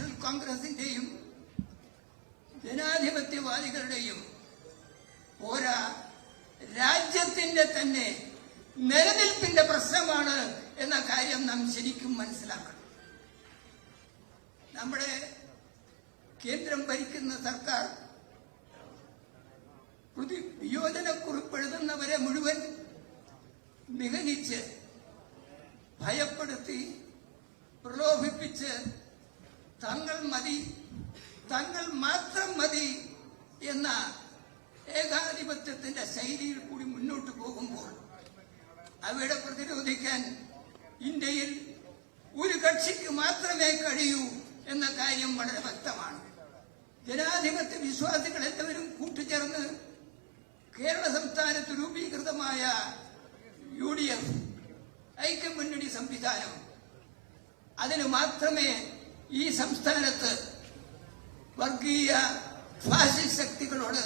National കോൺഗ്രസിന്റെയും ജനാധിപത്യവാദികളുടെയും പോരാ, രാജ്യത്തിന്റെ തന്നെ നിലനിൽപ്പിന്റെ പ്രശ്നമാണ് എന്ന കാര്യം നാം ശരിക്കും മനസ്സിലാക്കണം. നമ്മുടെ കേന്ദ്രം ഭരിക്കുന്ന സർക്കാർ വിയോജനക്കുറിപ്പ് എഴുതുന്നവരെ മുഴുവൻ നിഗനിച്ച് ഭയപ്പെടുത്തി പ്രലോഭിപ്പിച്ച് തങ്ങൾ മതി, തങ്ങൾ മാത്രം മതി എന്ന ഏകാധിപത്യത്തിന്റെ ശൈലിയിൽ കൂടി മുന്നോട്ട് പോകുമ്പോൾ അവയുടെ പ്രതിരോധിക്കാൻ ഇന്ത്യയിൽ ഒരു കക്ഷിക്ക് മാത്രമേ കഴിയൂ എന്ന കാര്യം വളരെ വ്യക്തമാണ്. ജനാധിപത്യ വിശ്വാസികൾ എല്ലാവരും കൂട്ടുചേർന്ന് കേരള സംസ്ഥാനത്ത് രൂപീകൃതമായ UDF ഐക്യമുന്നണി സംവിധാനം, അതിന് മാത്രമേ ഈ സംസ്ഥാനത്ത് വർഗീയ ഫാസിസ്റ്റ് ശക്തികളോട്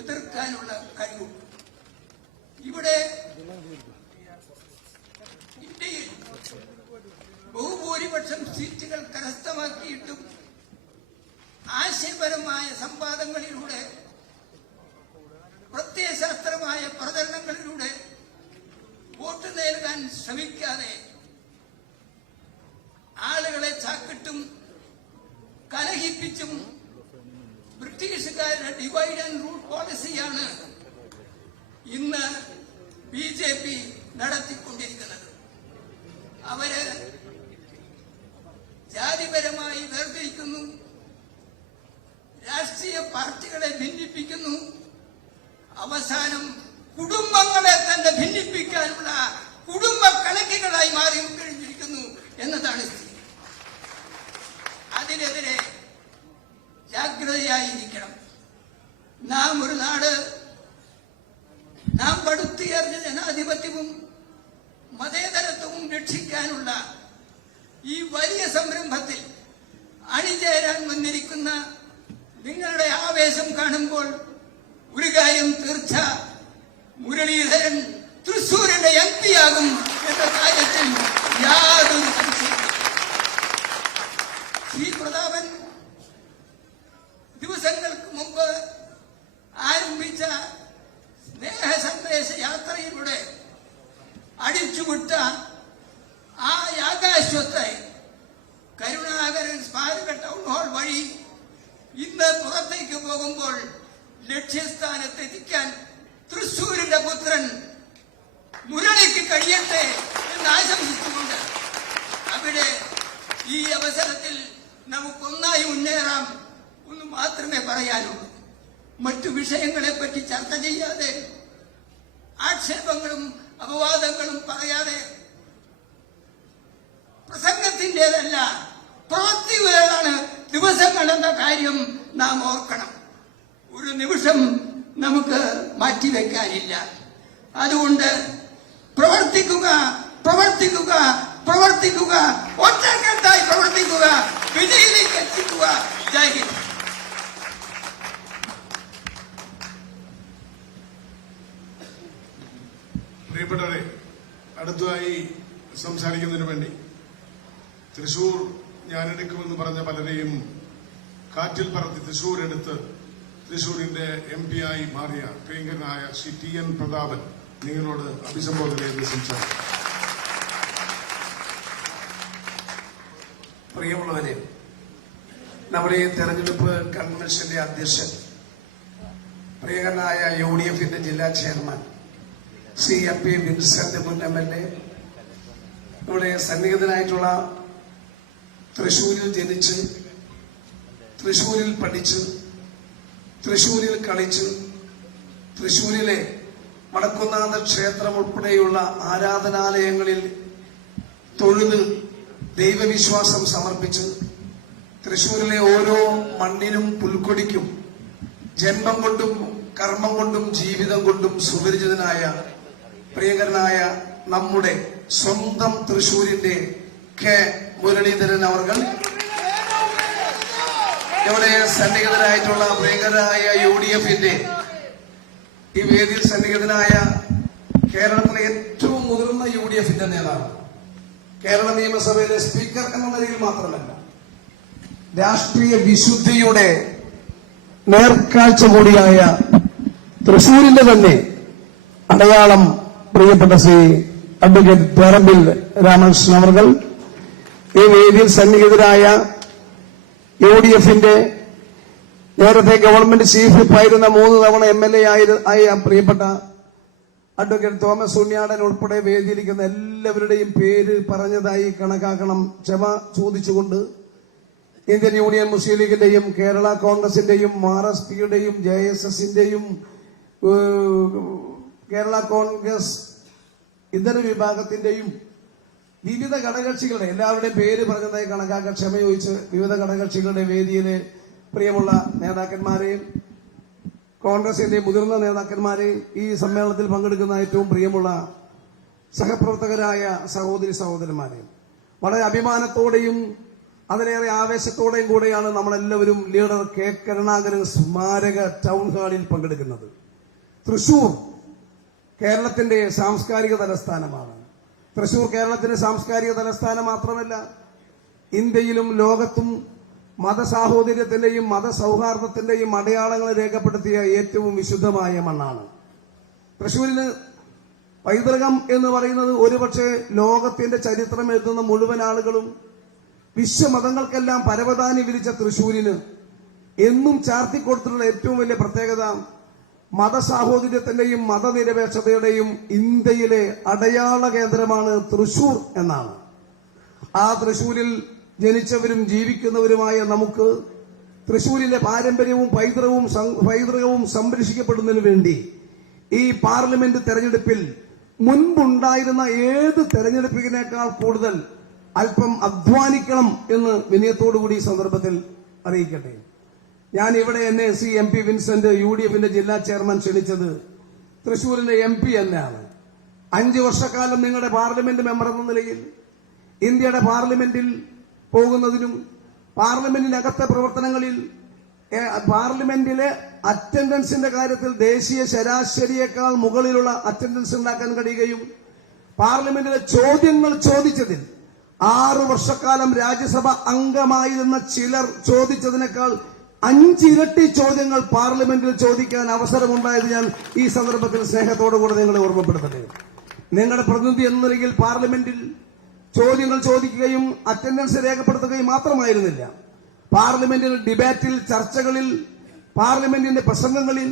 എതിർക്കാനുള്ള കഴിവ്. ഇവിടെ ഇന്ത്യയിൽ ബഹുഭൂരിപക്ഷം സീറ്റുകൾ കരസ്ഥമാക്കിയിട്ടും ആശയപരമായ സംവാദങ്ങളിലൂടെ, പ്രത്യയശാസ്ത്രമായ പ്രചരണങ്ങളിലൂടെ വോട്ട് നേടാൻ ശ്രമിക്കാതെ ആളുകളെ ചാക്കിട്ടും കലഹിപ്പിച്ചും ബ്രിട്ടീഷുകാരുടെ ഡിവൈഡ് ആൻഡ് റൂൾ പോളിസിയാണ് ഇന്ന് BJP നടത്തിക്കൊണ്ടിരിക്കുന്നത്. അവര് ജാതിപരമായി വേർതിരിക്കുന്നു, രാഷ്ട്രീയ പാർട്ടികളെ ഭിന്നിപ്പിക്കുന്നു, അവസാനം കുടുംബങ്ങളെ തന്നെ ഭിന്നിപ്പിക്കാനുള്ള കുടുംബ കലഹികളായി മാറി കഴിഞ്ഞിരിക്കുന്നു എന്നതാണ് സ്ഥിതി. അതിനെതിരെ ജാഗ്രതയായിരിക്കണം. നാം ഒരു നാട്, നാം പടുത്തുയർന്ന ജനാധിപത്യവും മതേതരത്വവും രക്ഷിക്കാനുള്ള ഈ വലിയ സംരംഭത്തിൽ അണിചേരാൻ വന്നിരിക്കുന്ന നിങ്ങളുടെ ആവേശം കാണുമ്പോൾ ഒരു കാര്യം തീർച്ച, മുരളീധരൻ തൃശൂരിന്റെ MP ആകും എന്ന കാര്യത്തിൽ യാതൊരു സംശയവും. ശ്രീ പ്രതാപൻ ദിവസങ്ങൾക്ക് മുമ്പ് ആരംഭിച്ച സ്നേഹ സന്ദേശ യാത്രയിലൂടെ അടിച്ചുവിട്ട ആ യാഗാശ്വത്തെ കരുണാകരൻ സ്മാരക ടൗൺ ഹാൾ വഴി ഇന്ന് പുറത്തേക്ക് പോകുമ്പോൾ ലക്ഷ്യസ്ഥാനത്തെത്തിക്കാൻ തൃശൂരിന്റെ പുത്രൻ മുരളിക്ക് കഴിയട്ടെ എന്ന് ആശംസിച്ചുകൊണ്ട് അവിടെ ഈ അവസരത്തിൽ നമുക്കൊന്നായി മുന്നേറാം എന്ന് മാത്രമേ പറയാനുള്ളൂ. മറ്റു വിഷയങ്ങളെ പറ്റി ചർച്ച ചെയ്യാതെ, ആക്ഷേപങ്ങളും അപവാദങ്ങളും പറയാതെ, പ്രസംഗത്തിൻ്റെതല്ല പ്രവൃത്തികളാണ് ദിവസങ്ങൾ എന്ന കാര്യം നാം ഓർക്കണം. ഒരു നിമിഷം നമുക്ക് മാറ്റിവെക്കാനില്ല. അതുകൊണ്ട് പ്രവർത്തിക്കുക, പ്രവർത്തിക്കുക, പ്രവർത്തിക്കുക, ഒറ്റക്കെട്ടായി പ്രവർത്തിക്കുക, വിജയിലേക്ക് എത്തിക്കുക. ജയ് ഹിന്ദ്. പ്രിയപ്പെട്ടവരെ, അടുത്തതായി സംസാരിക്കുന്നതിന് വേണ്ടി തൃശൂർ ഞാനെടുക്കുമെന്ന് പറഞ്ഞ പലരെയും കാറ്റിൽ പറത്തി തൃശൂരെടുത്ത് തൃശൂരിന്റെ MP ആയി മാറിയ പ്രിയങ്കരനായ ശ്രീ TN പ്രതാപൻ നിങ്ങളോട് അഭിസംബോധന ചെയ്ത് സംസാരിക്കും. പ്രിയമുള്ളവരെ, നമ്മുടെ തെരഞ്ഞെടുപ്പ് കൺവെൻഷന്റെ അധ്യക്ഷൻ പ്രിയങ്കരനായ UDFന്റെ ജില്ലാ ചെയർമാൻ ശ്രീ MP വിൻസെന്റ് മുൻ MLA, ഇവിടെ സന്നിഹിതനായിട്ടുള്ള തൃശൂരിൽ ജനിച്ച്, തൃശൂരിൽ പഠിച്ച്, തൃശൂരിൽ കളിച്ച്, തൃശൂരിലെ വടക്കുന്നാഥ ക്ഷേത്രം ഉൾപ്പെടെയുള്ള ആരാധനാലയങ്ങളിൽ തൊഴുത് ദൈവവിശ്വാസം സമർപ്പിച്ച് തൃശൂരിലെ ഓരോ മണ്ണിനും പുൽക്കൊടിക്കും ജന്മം കൊണ്ടും കർമ്മം കൊണ്ടും ജീവിതം കൊണ്ടും സുപരിചിതനായ പ്രിയങ്കരനായ നമ്മുടെ സ്വന്തം തൃശൂരിന്റെ K. മുരളീധരൻ അവർ, ഇവിടെ സന്നിഹിതരായിട്ടുള്ള പ്രിയങ്കരനായ UDFന്റെ ഈ വേദിയിൽ സന്നിഹിതനായ കേരളത്തിലെ ഏറ്റവും മുതിർന്ന UDFന്റെ നേതാവ്, കേരള നിയമസഭയിലെ സ്പീക്കർ എന്ന നിലയിൽ മാത്രമല്ല രാഷ്ട്രീയ വിശുദ്ധിയുടെ നേർക്കാഴ്ച കൂടിയായ തൃശൂരിന്റെ തന്നെ അടയാളം പ്രിയപ്പെട്ട ശ്രീ അഡ്വക്കേറ്റ് പേരമ്പിൽ രാമകൃഷ്ണൻ അവർ ഈ വേദിയിൽ സന്നിഹിതരായ UDFന്റെ നേരത്തെ ഗവൺമെന്റ് ചീഫ് വിപ്പായിരുന്ന 3 തവണ MLA ആയ പ്രിയപ്പെട്ട അഡ്വക്കേറ്റ് തോമസ് ഉണ്ണിയാടൻ ഉൾപ്പെടെ വേദിയിലിരിക്കുന്ന എല്ലാവരുടെയും പേര് പറഞ്ഞതായി കണക്കാക്കണം. ക്ഷമ ചോദിച്ചുകൊണ്ട് ഇന്ത്യൻ യൂണിയൻ മുസ്ലിം ലീഗിന്റെയും കേരള കോൺഗ്രസിന്റെയും RSPയുടെയും JSSന്റെയും കേരള കോൺഗ്രസ് ഇതര വിഭാഗത്തിന്റെയും വിവിധ ഘടകകക്ഷികളുടെ എല്ലാവരുടെയും പേര് പറഞ്ഞതായി കണക്കാക്കാൻ ക്ഷമ ചോദിച്ച് വിവിധ ഘടകകക്ഷികളുടെ വേദിയിലെ പ്രിയമുള്ള നേതാക്കന്മാരെയും കോൺഗ്രസിന്റെ മുതിർന്ന നേതാക്കന്മാരെയും ഈ സമ്മേളനത്തിൽ പങ്കെടുക്കുന്ന ഏറ്റവും പ്രിയമുള്ള സഹപ്രവർത്തകരായ സഹോദരി സഹോദരന്മാരെയും വളരെ അഭിമാനത്തോടെയും അതിലേറെ ആവേശത്തോടെയും കൂടെയാണ് നമ്മളെല്ലാവരും ലീഡർ K കരുണാകരൻ സ്മാരക ടൗൺ ഹാളിൽ പങ്കെടുക്കുന്നത്. തൃശൂർ കേരളത്തിന്റെ സാംസ്കാരിക തലസ്ഥാനമാണ്. തൃശൂർ കേരളത്തിന്റെ സാംസ്കാരിക തലസ്ഥാനം മാത്രമല്ല, ഇന്ത്യയിലും ലോകത്തും മതസാഹോദര്യത്തിന്റെയും മതസൗഹാർദ്ദത്തിന്റെയും അടയാളങ്ങൾ രേഖപ്പെടുത്തിയ ഏറ്റവും വിശുദ്ധമായ മണ്ണാണ്. തൃശൂരിന് പൈതൃകം എന്ന് പറയുന്നത് ഒരുപക്ഷെ ലോകത്തിന്റെ ചരിത്രം എഴുതുന്ന മുഴുവൻ ആളുകളും വിശ്വമതങ്ങൾക്കെല്ലാം പരവതാനി വിരിച്ച തൃശൂരിന് എന്നും ചാർത്തിക്കൊടുത്തിട്ടുള്ള ഏറ്റവും വലിയ പ്രത്യേകത മതസാഹോദര്യത്തിന്റെയും മതനിരപേക്ഷതയുടെയും ഇന്ത്യയിലെ അടയാള കേന്ദ്രമാണ് തൃശൂർ എന്നാണ്. ആ തൃശൂരിൽ ജനിച്ചവരും ജീവിക്കുന്നവരുമായ നമുക്ക് തൃശൂരിലെ പാരമ്പര്യവും പൈതൃകവും സംരക്ഷിക്കപ്പെടുന്നതിനു വേണ്ടി ഈ പാർലമെന്റ് തെരഞ്ഞെടുപ്പിൽ മുൻപുണ്ടായിരുന്ന ഏത് തെരഞ്ഞെടുപ്പിനേക്കാൾ കൂടുതൽ അല്പം അധ്വാനിക്കണം എന്ന് വിനയത്തോടുകൂടി ഈ സന്ദർഭത്തിൽ അറിയിക്കട്ടെ. ഞാൻ ഇവിടെ എന്നെ MP വിൻസെന്റ് UDFന്റെ ജില്ലാ ചെയർമാൻ ക്ഷണിച്ചത് തൃശൂരിന്റെ MP തന്നെയാണ്. 5 വർഷക്കാലം നിങ്ങളുടെ പാർലമെന്റ് മെമ്പർ എന്ന നിലയിൽ ഇന്ത്യയുടെ പാർലമെന്റിൽ പോകുന്നതിനും പാർലമെന്റിനകത്തെ പ്രവർത്തനങ്ങളിൽ പാർലമെന്റിലെ അറ്റൻഡൻസിന്റെ കാര്യത്തിൽ ദേശീയ ശരാശരിയേക്കാൾ മുകളിലുള്ള അറ്റൻഡൻസ് ഉണ്ടാക്കാൻ കഴിയുകയും പാർലമെന്റിലെ ചോദ്യങ്ങൾ ചോദിച്ചതിൽ 6 വർഷക്കാലം രാജ്യസഭ അംഗമായിരുന്ന ചിലർ ചോദിച്ചതിനേക്കാൾ 5 ഇരട്ടി ചോദ്യങ്ങൾ പാർലമെന്റിൽ ചോദിക്കാൻ അവസരമുണ്ടായത് ഞാൻ ഈ സന്ദർഭത്തിൽ സ്നേഹത്തോടുകൂടെ നിങ്ങളെ ഓർമ്മപ്പെടുത്തട്ടെ. നിങ്ങളുടെ പ്രതിനിധി എന്ന നിലയിൽ പാർലമെന്റിൽ ചോദ്യങ്ങൾ ചോദിക്കുകയും അറ്റൻഡൻസ് രേഖപ്പെടുത്തുകയും മാത്രമായിരുന്നില്ല, പാർലമെന്റിൽ ഡിബേറ്റിൽ, ചർച്ചകളിൽ, പാർലമെന്റിന്റെ പ്രസംഗങ്ങളിൽ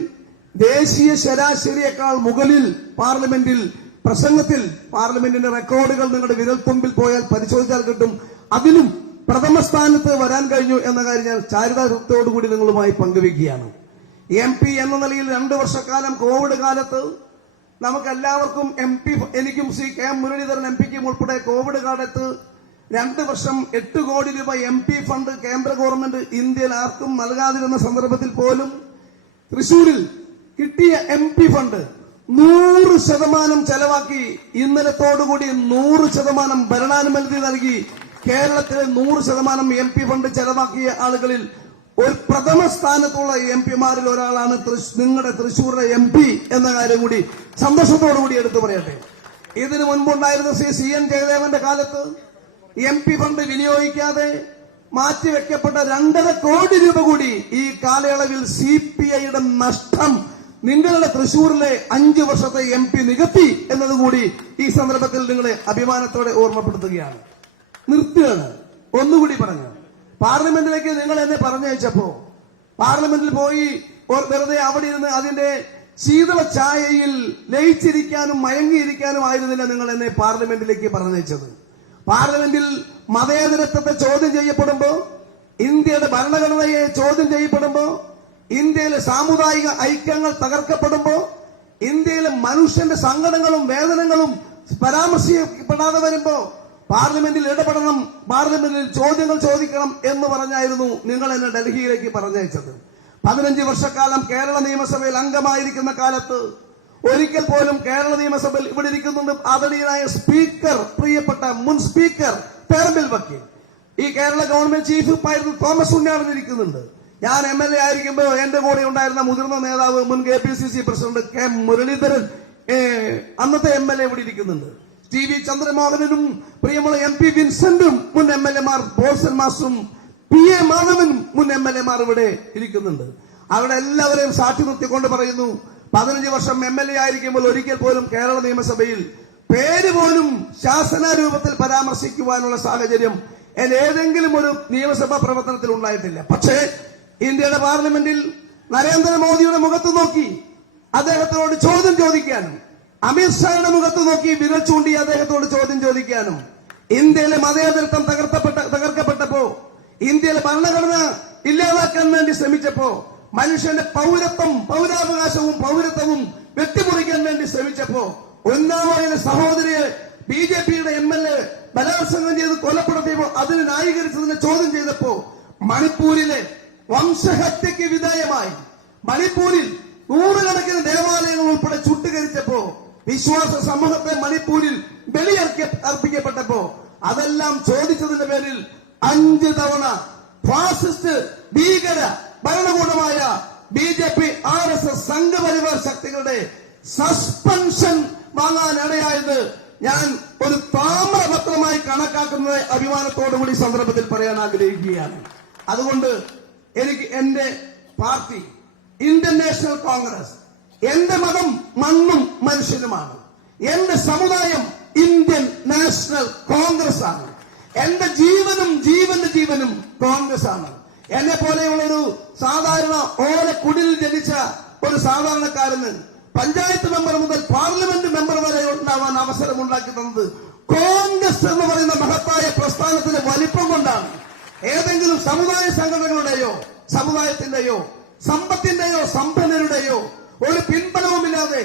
ദേശീയ ശരാശരിയേക്കാൾ മുകളിൽ പാർലമെന്റിൽ പ്രസംഗത്തിൽ പാർലമെന്റിന്റെ റെക്കോർഡുകൾ നിങ്ങളുടെ വിരൽത്തുമ്പിൽ പോയാൽ പരിശോധിച്ചാൽ കിട്ടും. അതിലും പ്രഥമ സ്ഥാനത്ത് വരാൻ കഴിഞ്ഞു എന്ന കാര്യം ഞാൻ ചാരിതാർത്ഥ്യത്തോടുകൂടി നിങ്ങളുമായി പങ്കുവയ്ക്കുകയാണ്. MP എന്ന നിലയിൽ 2 വർഷക്കാലം കോവിഡ് കാലത്ത് നമുക്കെല്ലാവർക്കും എനിക്കും ശ്രീ K മുരളീധരൻ MPക്കും ഉൾപ്പെടെ കോവിഡ് കാലത്ത് 2 വർഷം 8 കോടി രൂപ MP ഫണ്ട് കേന്ദ്ര ഗവൺമെന്റ് ഇന്ത്യയിൽ ആർക്കും നൽകാതിരുന്ന സന്ദർഭത്തിൽ പോലും തൃശൂരിൽ കിട്ടിയ MP ഫണ്ട് 100% ചെലവാക്കി ഇന്നലത്തോടുകൂടി 100% ഭരണാനുമതി നൽകി കേരളത്തിലെ 100% MP ഫണ്ട് ചെലവാക്കിയ ആളുകളിൽ ഒരു പ്രഥമ സ്ഥാനത്തുള്ള MP-മാരിൽ ഒരാളാണ് നിങ്ങളുടെ തൃശൂരിലെ MP എന്ന കാര്യം കൂടി സന്തോഷത്തോടുകൂടി എടുത്തു പറയട്ടെ. ഇതിനു മുൻപുണ്ടായിരുന്ന ശ്രീ CN ജയദേവന്റെ കാലത്ത് MP ഫണ്ട് വിനിയോഗിക്കാതെ മാറ്റിവെക്കപ്പെട്ട 2.5 കോടി രൂപ കൂടി ഈ കാലയളവിൽ CPIയുടെ നഷ്ടം നിങ്ങളുടെ തൃശൂരിലെ 5 വർഷത്തെ MP നികത്തി എന്നതുകൂടി ഈ സന്ദർഭത്തിൽ നിങ്ങളെ അഭിമാനത്തോടെ ഓർമ്മപ്പെടുത്തുകയാണ്. നിർത്തുകയാണ്. ഒന്നുകൂടി പറഞ്ഞു, പാർലമെന്റിലേക്ക് നിങ്ങൾ എന്നെ പറഞ്ഞയച്ചപ്പോ പാർലമെന്റിൽ പോയി വെറുതെ അവിടെ ഇരുന്ന് അതിന്റെ ശീതള ഛായയിൽ ലയിച്ചിരിക്കാനും മയങ്ങിയിരിക്കാനും ആയിരുന്നില്ല നിങ്ങൾ എന്നെ പാർലമെന്റിലേക്ക് പറഞ്ഞയച്ചത്. പാർലമെന്റിൽ മതേതരത്വത്തെ ചോദ്യം ചെയ്യപ്പെടുമ്പോ, ഇന്ത്യയുടെ ഭരണഘടനയെ ചോദ്യം ചെയ്യപ്പെടുമ്പോ, ഇന്ത്യയിലെ സാമുദായിക ഐക്യങ്ങൾ തകർക്കപ്പെടുമ്പോ, ഇന്ത്യയിലെ മനുഷ്യന്റെ സങ്കടങ്ങളും വേദനകളും പരാമർശിക്കപ്പെടാതെ വരുമ്പോ പാർലമെന്റിൽ ഇടപെടണം, പാർലമെന്റിൽ ചോദ്യങ്ങൾ ചോദിക്കണം എന്ന് പറഞ്ഞായിരുന്നു നിങ്ങൾ എന്നെ ഡൽഹിയിലേക്ക് പറഞ്ഞയച്ചത്. 15 വർഷക്കാലം കേരള നിയമസഭയിൽ അംഗമായിരിക്കുന്ന കാലത്ത് ഒരിക്കൽ പോലും കേരള നിയമസഭയിൽ ഇവിടെ ഇരിക്കുന്നുണ്ട് ആദരണീയനായ സ്പീക്കർ, പ്രിയപ്പെട്ട മുൻ സ്പീക്കർ പേരമ്പിൽ വക്കീൽ, ഈ കേരള ഗവൺമെന്റ് ചീഫ് വിപ്പായിരുന്നു തോമസ് ഉണ്ണിയാടൻ ഇരിക്കുന്നുണ്ട്. ഞാൻ MLA ആയിരിക്കുമ്പോൾ എന്റെ കൂടെ ഉണ്ടായിരുന്ന മുതിർന്ന നേതാവ് മുൻ KPCC പ്രസിഡന്റ് K മുരളീധരൻ അന്നത്തെ MLA ഇവിടെ ഇരിക്കുന്നുണ്ട്. TV ചന്ദ്രമോഹനും പ്രിയമുള്ള MP വിൻസെന്റും മുൻ MLA മാർ ബോൾസൺ മാസ്റ്ററും PA മാധവൻ മുൻ MLA ഇവിടെ ഇരിക്കുന്നുണ്ട്. അവിടെ എല്ലാവരെയും സാക്ഷി നിർത്തിക്കൊണ്ട് പറയുന്നു, 15 വർഷം MLA ആയിരിക്കുമ്പോൾ ഒരിക്കൽ പോലും കേരള നിയമസഭയിൽ പേര് പോലും ശാസനാരൂപത്തിൽ പരാമർശിക്കുവാനുള്ള സാഹചര്യം ഏതെങ്കിലും ഒരു നിയമസഭാ പ്രവർത്തനത്തിൽ ഉണ്ടായിട്ടില്ല. പക്ഷേ ഇന്ത്യയുടെ പാർലമെന്റിൽ നരേന്ദ്രമോദിയുടെ മുഖത്ത് നോക്കി അദ്ദേഹത്തോട് ചോദ്യം ചോദിക്കാനും, അമിത്ഷായുടെ മുഖത്ത് നോക്കി വിരൽ ചൂണ്ടി അദ്ദേഹത്തോട് ചോദ്യം ചോദിക്കാനും, ഇന്ത്യയിലെ മതേതരത്വം തകർക്കപ്പെട്ടപ്പോ, ഇന്ത്യയിലെ ഭരണഘടന ഇല്ലാതാക്കാൻ വേണ്ടി ശ്രമിച്ചപ്പോ, മനുഷ്യന്റെ പൗരാവകാശവും പൗരത്വവും വെട്ടിമുറിക്കാൻ വേണ്ടി ശ്രമിച്ചപ്പോ, ഉന്നാവോയിലെ സഹോദരിയെ BJPയുടെ MLA ബലാത്സംഗം ചെയ്ത് കൊലപ്പെടുത്തിയപ്പോ അതിന് ന്യായീകരിച്ചതിനെ ചോദ്യം ചെയ്തപ്പോ, മണിപ്പൂരിലെ വംശഹത്യക്ക് വിധേയമായി മണിപ്പൂരിൽ നൂറുകണക്കിന് ദേവാലയങ്ങൾ ഉൾപ്പെടെ ചുട്ടുകരിച്ചപ്പോ, വിശ്വാസ സമൂഹത്തെ മണിപ്പൂരിൽ ബലിയർപ്പിക്കപ്പെട്ടപ്പോ, അതെല്ലാം ചോദിച്ചതിന്റെ പേരിൽ 5 തവണ ഫാസിസ്റ്റ് ഭീകര ഭരണകൂടമായ BJP RSS സംഘപരിവാർ ശക്തികളുടെ സസ്പെൻഷൻ വാങ്ങാനിടയായത് ഞാൻ ഒരു താമ്രപത്രമായി കണക്കാക്കുന്നത് അഭിമാനത്തോടുകൂടി സന്ദർഭത്തിൽ പറയാൻ ആഗ്രഹിക്കുകയാണ്. അതുകൊണ്ട് എനിക്ക് എന്റെ പാർട്ടി ഇന്ത്യൻ നാഷണൽ കോൺഗ്രസ്, എന്റെ മതം മണ്ണും മനുഷ്യനുമാണ്, എന്റെ സമുദായം ഇന്ത്യൻ നാഷണൽ കോൺഗ്രസ് ആണ്, എന്റെ ജീവനും ജീവനും കോൺഗ്രസ് ആണ്. എന്നെ പോലെയുള്ള ഒരു സാധാരണ ഓലക്കുടിലിൽ ജനിച്ച ഒരു സാധാരണക്കാരന് പഞ്ചായത്ത് മെമ്പർ മുതൽ പാർലമെന്റ് മെമ്പർ വരെ ഉണ്ടാവാൻ അവസരമുണ്ടാക്കി തന്നത് കോൺഗ്രസ് എന്ന് പറയുന്ന മഹത്തായ പ്രസ്ഥാനത്തിന്റെ വലിപ്പം കൊണ്ടാണ്. ഏതെങ്കിലും സമുദായ സംഘടനകളുടെയോ സമുദായത്തിന്റെയോ സമ്പത്തിന്റെയോ സമ്പന്നരുടെയോ ഒരു പിൻബലവുമില്ലാതെ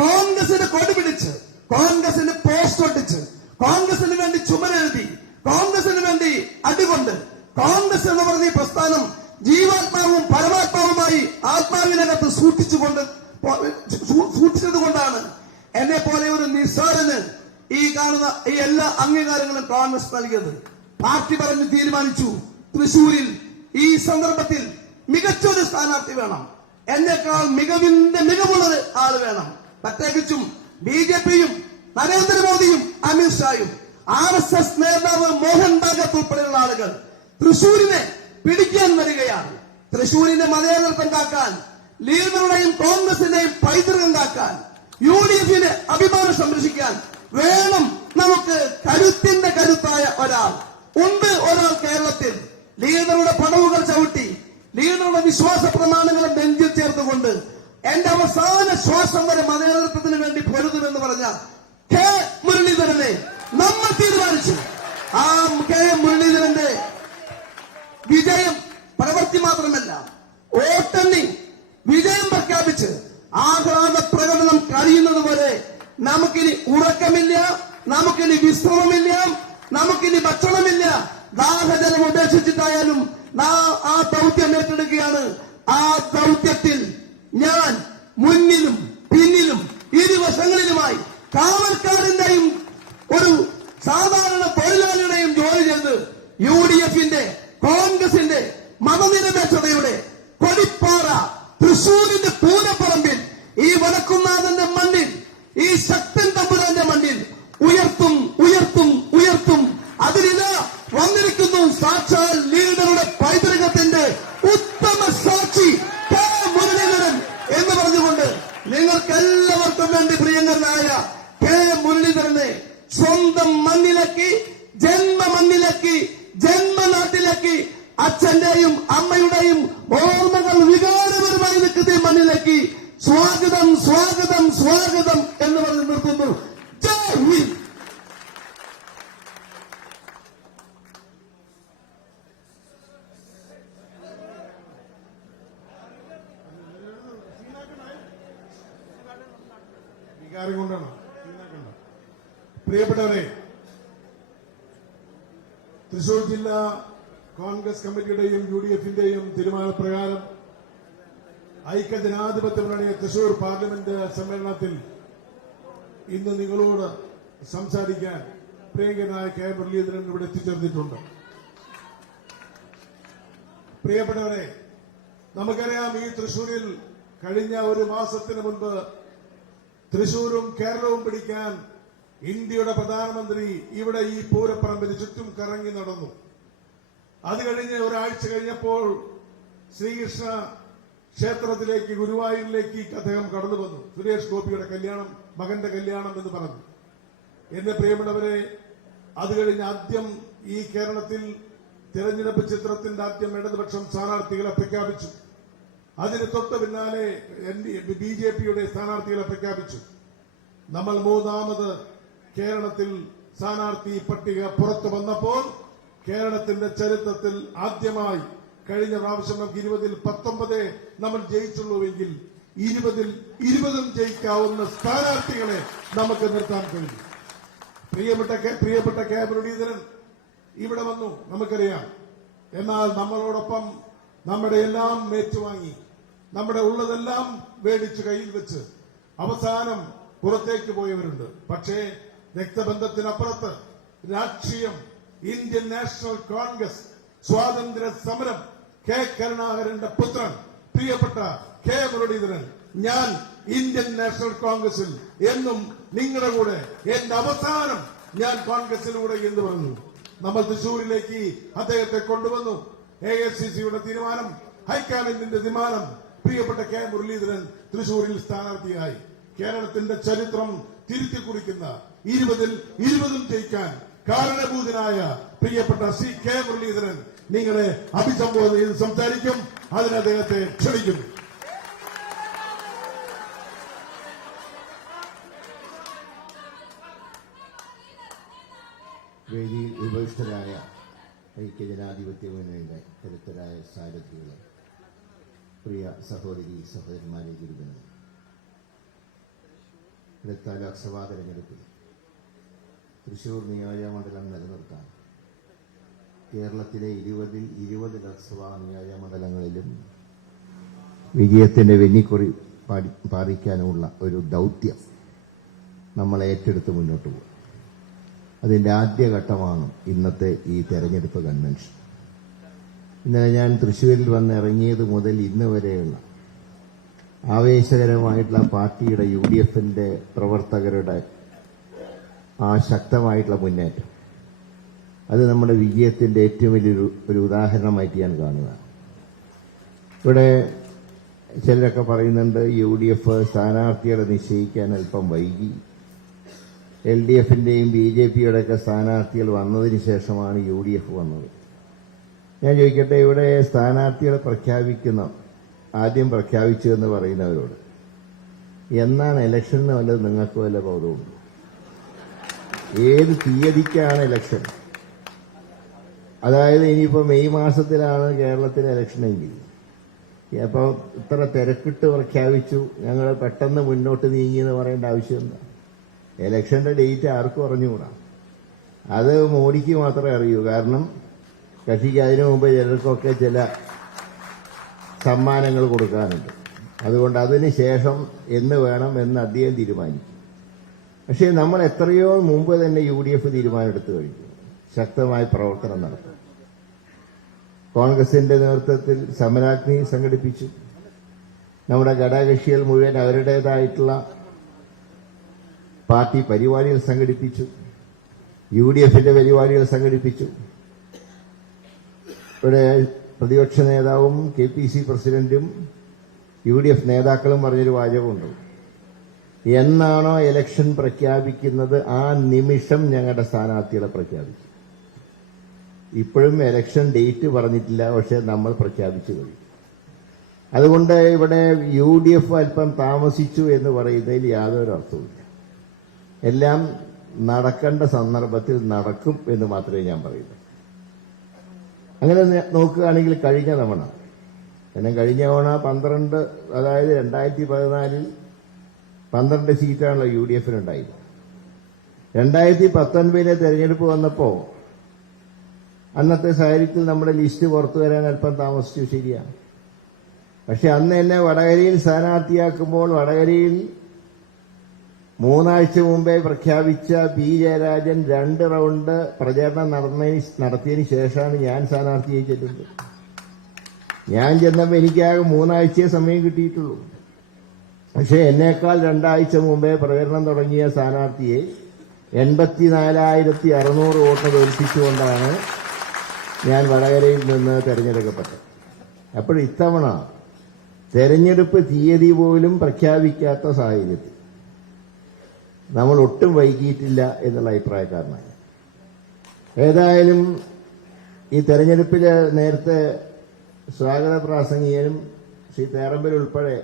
കോൺഗ്രസിന് കൊടി പിടിച്ച്, കോൺഗ്രസിന് പോസ്റ്റ് ഒട്ടിച്ച്, കോൺഗ്രസിന് വേണ്ടി ചുമരെഴുതി, കോൺഗ്രസിന് വേണ്ടി അടികൊണ്ട്, കോൺഗ്രസ് എന്ന് പറഞ്ഞ ഈ പ്രസ്ഥാനം ജീവാത്മാവും പരമാത്മാവുമായി ആത്മാവിനകത്ത് സൂക്ഷിച്ചതുകൊണ്ടാണ് എന്നെ പോലെ ഒരു നിസ്സാരന് ഈ കാണുന്ന ഈ എല്ലാ അംഗീകാരങ്ങളും കോൺഗ്രസ് നൽകിയത്. പാർട്ടി പറഞ്ഞ് തീരുമാനിച്ചു, തൃശൂരിൽ ഈ സന്ദർഭത്തിൽ മികച്ചൊരു സ്ഥാനാർത്ഥി വേണം, എന്നെക്കാൾ മികവുള്ള ആള് വേണം. പ്രത്യേകിച്ചും BJPയും നരേന്ദ്രമോദിയും അമിത്ഷായും RSS നേതാവ് മോഹൻ ഭാഗത്ത് ഉൾപ്പെടെയുള്ള ആളുകൾ തൃശൂരിനെ പിടിക്കാൻ വരികയാണ്. തൃശൂരിന്റെ മതേതരത്വം കാക്കാൻ, ലീഗറുടെയും കോൺഗ്രസിന്റെയും പൈതൃകം കാക്കാൻ, UDFന്റെ അഭിമാനം സംരക്ഷിക്കാൻ വേണം നമുക്ക് കരുത്തിന്റെ കരുത്തായ ഒരാൾ ഉണ്ട്. ഒരാൾ കേരളത്തിൽ ലീഗറുടെ പടവുകൾ ചവിട്ടി, ലീഗറുടെ വിശ്വാസ പ്രമാണങ്ങളെ നെഞ്ചിൽ ചേർത്തുകൊണ്ട് എന്റെ അവസാന ശ്വാസം വരെ മതേതരത്വത്തിന് വേണ്ടി പൊരുതുമെന്ന് പറഞ്ഞ കെ മുരളീധരനെ നമ്മൾ തീരുമാനിച്ചു. ആ കെ മുരളീധരന്റെ വിജയം പ്രവൃത്തി മാത്രമല്ല, വോട്ടെണ്ണി വിജയം പ്രഖ്യാപിച്ച് ആഹ്ലാദ പ്രകടനം കഴിയുന്നത് വരെ നമുക്കിനി ഉറക്കമില്ല, നമുക്കിനി വിശ്രമമില്ല, നമുക്കിനി ഭക്ഷണമില്ല. ദാഹജലം ഉപേക്ഷിച്ചിട്ടായാലും ആ ദൗത്യം ഏറ്റെടുക്കുകയാണ്. ആ ദൗത്യത്തിൽ ഞാൻ മുന്നിലും പിന്നിലും ഇരുവശങ്ങളിലുമായി കാവൽക്കാരന്റെയും ഒരു സാധാരണ തൊഴിലാളിയുടെയും ജോലി ചെയ്ത് UDFന്റെ കോൺഗ്രസിന്റെ മതനിരപേക്ഷതയുടെ കൊടിപ്പാറ തൃശൂരിന്റെ പൂരപ്പറമ്പിൽ, ഈ വടക്കുന്നാഥന്റെ മണ്ണിൽ, ഈ ശക്തൻ തമ്പുരാന്റെ മണ്ണിൽ ഉയർത്തും ഉയർത്തും ഉയർത്തും. അതിലിതാ വന്നിരിക്കുന്നു സാക്ഷാൽ ലീഡറുടെ പൈതൃകത്തിന്റെ ഉത്തമ സാക്ഷി കെ മുരളീധരൻ എന്ന് പറഞ്ഞുകൊണ്ട് നിങ്ങൾക്കെല്ലാവർക്കും വേണ്ടി പ്രിയങ്കരനായ കെ മുരളീധരനെ സ്വന്തം മണ്ണിലേക്ക്, ജന്മമണ്ണിലേക്ക്, ജന്മനാട്ടിലേക്ക്, അച്ഛന്റെയും അമ്മയുടെയും ഓർമ്മകൾ വികാരപരമായി നിൽക്കുന്ന മണ്ണിലേക്ക് സ്വാഗതം സ്വാഗതം സ്വാഗതം എന്ന് പറഞ്ഞ് നിർത്തുന്നു. ജയ് ഹിന്ദ്. വികാരം കൊണ്ടാണ്. പ്രിയപ്പെട്ടവരെ, തൃശൂർ ജില്ലാ കോൺഗ്രസ് കമ്മിറ്റിയുടെയും UDFന്റെയും തീരുമാനപ്രകാരം ഐക്യജനാധിപത്യ മുന്നണി തൃശൂർ പാർലമെന്റ് സമ്മേളനത്തിൽ ഇന്ന് നിങ്ങളോട് സംസാരിക്കാൻ പ്രിയങ്കരനായ കെ മുരളീധരൻ ഇവിടെ എത്തിച്ചേർന്നിട്ടുണ്ട്. പ്രിയപ്പെട്ടവരെ, നമുക്കറിയാം, ഈ തൃശൂരിൽ കഴിഞ്ഞ ഒരു മാസത്തിന് മുൻപ് തൃശൂരും കേരളവും പിടിക്കാൻ ഇന്ത്യയുടെ പ്രധാനമന്ത്രി ഇവിടെ ഈ പൂരപ്പറമ്പിന് ചുറ്റും കറങ്ങി നടന്നു. അത് കഴിഞ്ഞ് ഒരാഴ്ച കഴിഞ്ഞപ്പോൾ ശ്രീകൃഷ്ണ ക്ഷേത്രത്തിലേക്ക് ഗുരുവായൂരിലേക്ക് അദ്ദേഹം കടന്നു വന്നു. സുരേഷ് ഗോപിയുടെ കല്യാണം, മകന്റെ കല്യാണം എന്ന് പറഞ്ഞു. എന്റെ പ്രിയപ്പെട്ടവരെ, അത് കഴിഞ്ഞ് ആദ്യം ഈ കേരളത്തിൽ തെരഞ്ഞെടുപ്പ് ചിത്രത്തിന്റെ ആദ്യം ഇടതുപക്ഷം സ്ഥാനാർത്ഥികളെ പ്രഖ്യാപിച്ചു. അതിന് തൊട്ട് പിന്നാലെ BJPയുടെ സ്ഥാനാർത്ഥികളെ പ്രഖ്യാപിച്ചു. നമ്മൾ മൂന്നാമത് കേരളത്തിൽ സ്ഥാനാർത്ഥി പട്ടിക പുറത്തു വന്നപ്പോൾ കേരളത്തിന്റെ ചരിത്രത്തിൽ ആദ്യമായി കഴിഞ്ഞ പ്രാവശ്യം നമുക്ക് 20-ൽ 19 നമ്മൾ ജയിച്ചുള്ളൂവെങ്കിൽ 20-ൽ 20 ജയിക്കാവുന്ന സ്ഥാനാർത്ഥികളെ നമുക്ക് നിർത്താൻ കഴിയും. പ്രിയപ്പെട്ട കെ മുരളീധരൻ ഇവിടെ വന്നു, നമുക്കറിയാം. എന്നാൽ നമ്മളോടൊപ്പം നമ്മുടെ എല്ലാം ഏറ്റുവാങ്ങി, നമ്മുടെ ഉള്ളതെല്ലാം മേടിച്ച് കയ്യിൽ വെച്ച് അവസാനം പുറത്തേക്ക് പോയവരുണ്ട്. പക്ഷേ രക്തബന്ധത്തിനപ്പുറത്ത് രാഷ്ട്രീയം, ഇന്ത്യൻ നാഷണൽ കോൺഗ്രസ്, സ്വാതന്ത്ര്യ സമരം, കെ കരുണാകരന്റെ പുത്രൻ പ്രിയപ്പെട്ട കെ മുരളീധരൻ, ഞാൻ ഇന്ത്യൻ നാഷണൽ കോൺഗ്രസിൽ എന്നും നിങ്ങളുടെ കൂടെ, എന്റെ അവസാനം ഞാൻ കോൺഗ്രസിലൂടെ എന്ന് പറഞ്ഞു. നമ്മൾ തൃശൂരിലേക്ക് അദ്ദേഹത്തെ കൊണ്ടുവന്നു. AICCയുടെ തീരുമാനം, ഹൈക്കമാൻഡിന്റെ തീരുമാനം, പ്രിയപ്പെട്ട കെ മുരളീധരൻ തൃശൂരിൽ സ്ഥാനാർത്ഥിയായി. കേരളത്തിന്റെ ചരിത്രം തിരുത്തി കുറിക്കുന്ന 20-ൽ 20 ജയിക്കാൻ കാരണഭൂതനായ പ്രിയപ്പെട്ട ശ്രീ കെ മുരളീധരൻ നിങ്ങളെ അഭിസംബോധന ചെയ്ത് സംസാരിക്കും. അതിന് അദ്ദേഹത്തെ ക്ഷണിക്കുന്നു. വേദിയിൽ ഉപവിഷ്ടരായ ഐക്യജനാധിപത്യ മുന്നണിയുടെ കരുത്തരായ സാരഥികളെ, പ്രിയ സഹോദരി സഹോദരന്മാരെ, ഗുരുജനങ്ങൾ, അടുത്ത ലോക്സഭാ തെരഞ്ഞെടുപ്പിൽ തൃശൂർ നിയോജകമണ്ഡലം നിലനിർത്താൻ കേരളത്തിലെ 20-ൽ 20 ലോക്സഭാ നിയോജകമണ്ഡലങ്ങളിലും വിജയത്തിന്റെ വെന്നിക്കുറി പാലിക്കാനുമുള്ള ഒരു ദൗത്യം നമ്മൾ ഏറ്റെടുത്ത് മുന്നോട്ട് പോകും. അതിന്റെ ആദ്യഘട്ടമാണ് ഇന്നത്തെ ഈ തെരഞ്ഞെടുപ്പ് കൺവെൻഷൻ. ഇന്നലെ ഞാൻ തൃശ്ശൂരിൽ വന്നിറങ്ങിയത് മുതൽ ഇന്ന് വരെയുള്ള ആവേശകരമായിട്ടുള്ള പാർട്ടിയുടെ UDFന്റെ പ്രവർത്തകരുടെ ആ ശക്തമായിട്ടുള്ള മുന്നേറ്റം, അത് നമ്മുടെ വിജയത്തിന്റെ ഏറ്റവും വലിയൊരു ഉദാഹരണമായിട്ട് ഞാൻ കാണുക. ഇവിടെ ചിലരൊക്കെ പറയുന്നുണ്ട് UDF സ്ഥാനാർത്ഥികളെ നിശ്ചയിക്കാൻ അല്പം വൈകി. LDFന്റെയും BJPയുടെയൊക്കെ സ്ഥാനാർത്ഥികൾ വന്നതിന് ശേഷമാണ് UDF വന്നത്. ഞാൻ ചോദിക്കട്ടെ, ഇവിടെ സ്ഥാനാർത്ഥികളെ ആദ്യം പ്രഖ്യാപിച്ചു എന്ന് പറയുന്നവരോട് എന്നാണ് ഇലക്ഷന് വല്ലത് നിങ്ങൾക്ക് വല്ല ബോധമുണ്ട്? ഏത് തീയതിക്കാണ് ഇലക്ഷൻ? അതായത് ഇനിയിപ്പോൾ മെയ് മാസത്തിലാണ് കേരളത്തിലെ ഇലക്ഷനെങ്കിൽ, അപ്പോൾ ഇത്ര തിരക്കിട്ട് പ്രഖ്യാപിച്ചു, ഞങ്ങൾ പെട്ടെന്ന് മുന്നോട്ട് നീങ്ങി എന്ന് പറയേണ്ട ആവശ്യമുണ്ട്? ഇലക്ഷന്റെ ഡേറ്റ് ആർക്കും അറിഞ്ഞുകൂടാ. അത് മോഡിക്ക് മാത്രമേ അറിയൂ. കാരണം കക്ഷിക്ക് അതിനു മുമ്പ് ചിലർക്കൊക്കെ ചില സമ്മാനങ്ങൾ കൊടുക്കാനുണ്ട്. അതുകൊണ്ട് അതിന് ശേഷം എന്ന് വേണം എന്ന് അദ്ദേഹം തീരുമാനിക്കും. പക്ഷേ നമ്മൾ എത്രയോ മുമ്പ് തന്നെ UDF തീരുമാനമെടുത്തു കഴിഞ്ഞു. ശക്തമായ പ്രവർത്തനം നടത്തും. കോൺഗ്രസിന്റെ നേതൃത്വത്തിൽ സമരാഗ്നി സംഘടിപ്പിച്ചു. നമ്മുടെ ഘടകകക്ഷികൾ മുഴുവൻ അവരുടേതായിട്ടുള്ള പാർട്ടി പരിപാടികൾ സംഘടിപ്പിച്ചു. UDFന്റെ പരിപാടികൾ സംഘടിപ്പിച്ചു. ഇവിടെ പ്രതിപക്ഷ നേതാവും KPC പ്രസിഡന്റും UDF നേതാക്കളും പറഞ്ഞൊരു വാചകമുണ്ട്, എന്നാണോ ഇലക്ഷൻ പ്രഖ്യാപിക്കുന്നത് ആ നിമിഷം ഞങ്ങളുടെ സ്ഥാനാർത്ഥികളെ പ്രഖ്യാപിക്കും. ഇപ്പോഴും ഇലക്ഷൻ ഡേറ്റ് പറഞ്ഞിട്ടില്ല, പക്ഷെ നമ്മൾ പ്രഖ്യാപിച്ചു കഴിഞ്ഞു. അതുകൊണ്ട് ഇവിടെ UDF അല്പം താമസിച്ചു എന്ന് പറയുന്നതിൽ യാതൊരു അർത്ഥവുമില്ല. എല്ലാം നടക്കേണ്ട സന്ദർഭത്തിൽ നടക്കും എന്ന് മാത്രമേ ഞാൻ പറയുന്നു. അങ്ങനെ നോക്കുകയാണെങ്കിൽ കഴിഞ്ഞ തവണ 12, അതായത് 2014 12 സീറ്റാണല്ലോ UDFനുണ്ടായത്. 2019 തെരഞ്ഞെടുപ്പ് വന്നപ്പോൾ അന്നത്തെ സാഹചര്യത്തിൽ നമ്മുടെ ലിസ്റ്റ് പുറത്തു വരാൻ അല്പം താമസിച്ചു, ശരിയാണ്. പക്ഷെ അന്ന് എന്നെ വടകരയിൽ സ്ഥാനാർത്ഥിയാക്കുമ്പോൾ വടകരയിൽ 3 ആഴ്ച മുമ്പേ പ്രഖ്യാപിച്ച P. ജയരാജൻ 2 റൗണ്ട് പ്രചാരണം നടത്തിയതിന് ശേഷമാണ് ഞാൻ സ്ഥാനാർത്ഥിയായി ചെല്ലുന്നത്. ഞാൻ ചെന്നപ്പോൾ എനിക്കാകെ 3 ആഴ്ചയെ സമയം കിട്ടിയിട്ടുള്ളൂ. പക്ഷെ എന്നേക്കാൾ 2 ആഴ്ച മുമ്പേ പ്രചരണം തുടങ്ങിയ സ്ഥാനാർത്ഥിയെ 84,600 വോട്ട് തോൽപ്പിച്ചുകൊണ്ടാണ് ഞാൻ വടകരയിൽ നിന്ന് തെരഞ്ഞെടുക്കപ്പെട്ടു. അപ്പോൾ ഇത്തവണ തെരഞ്ഞെടുപ്പ് തീയതി പോലും പ്രഖ്യാപിക്കാത്ത സാഹചര്യത്തിൽ നമ്മൾ ഒട്ടും വൈകിയിട്ടില്ല എന്നുള്ള അഭിപ്രായക്കാരനാണ്. ഏതായാലും ഈ തെരഞ്ഞെടുപ്പിൽ നേരത്തെ സ്വാഗത പ്രാസംഗികനും ശ്രീ തേറമ്പൽ ഉൾപ്പെടെ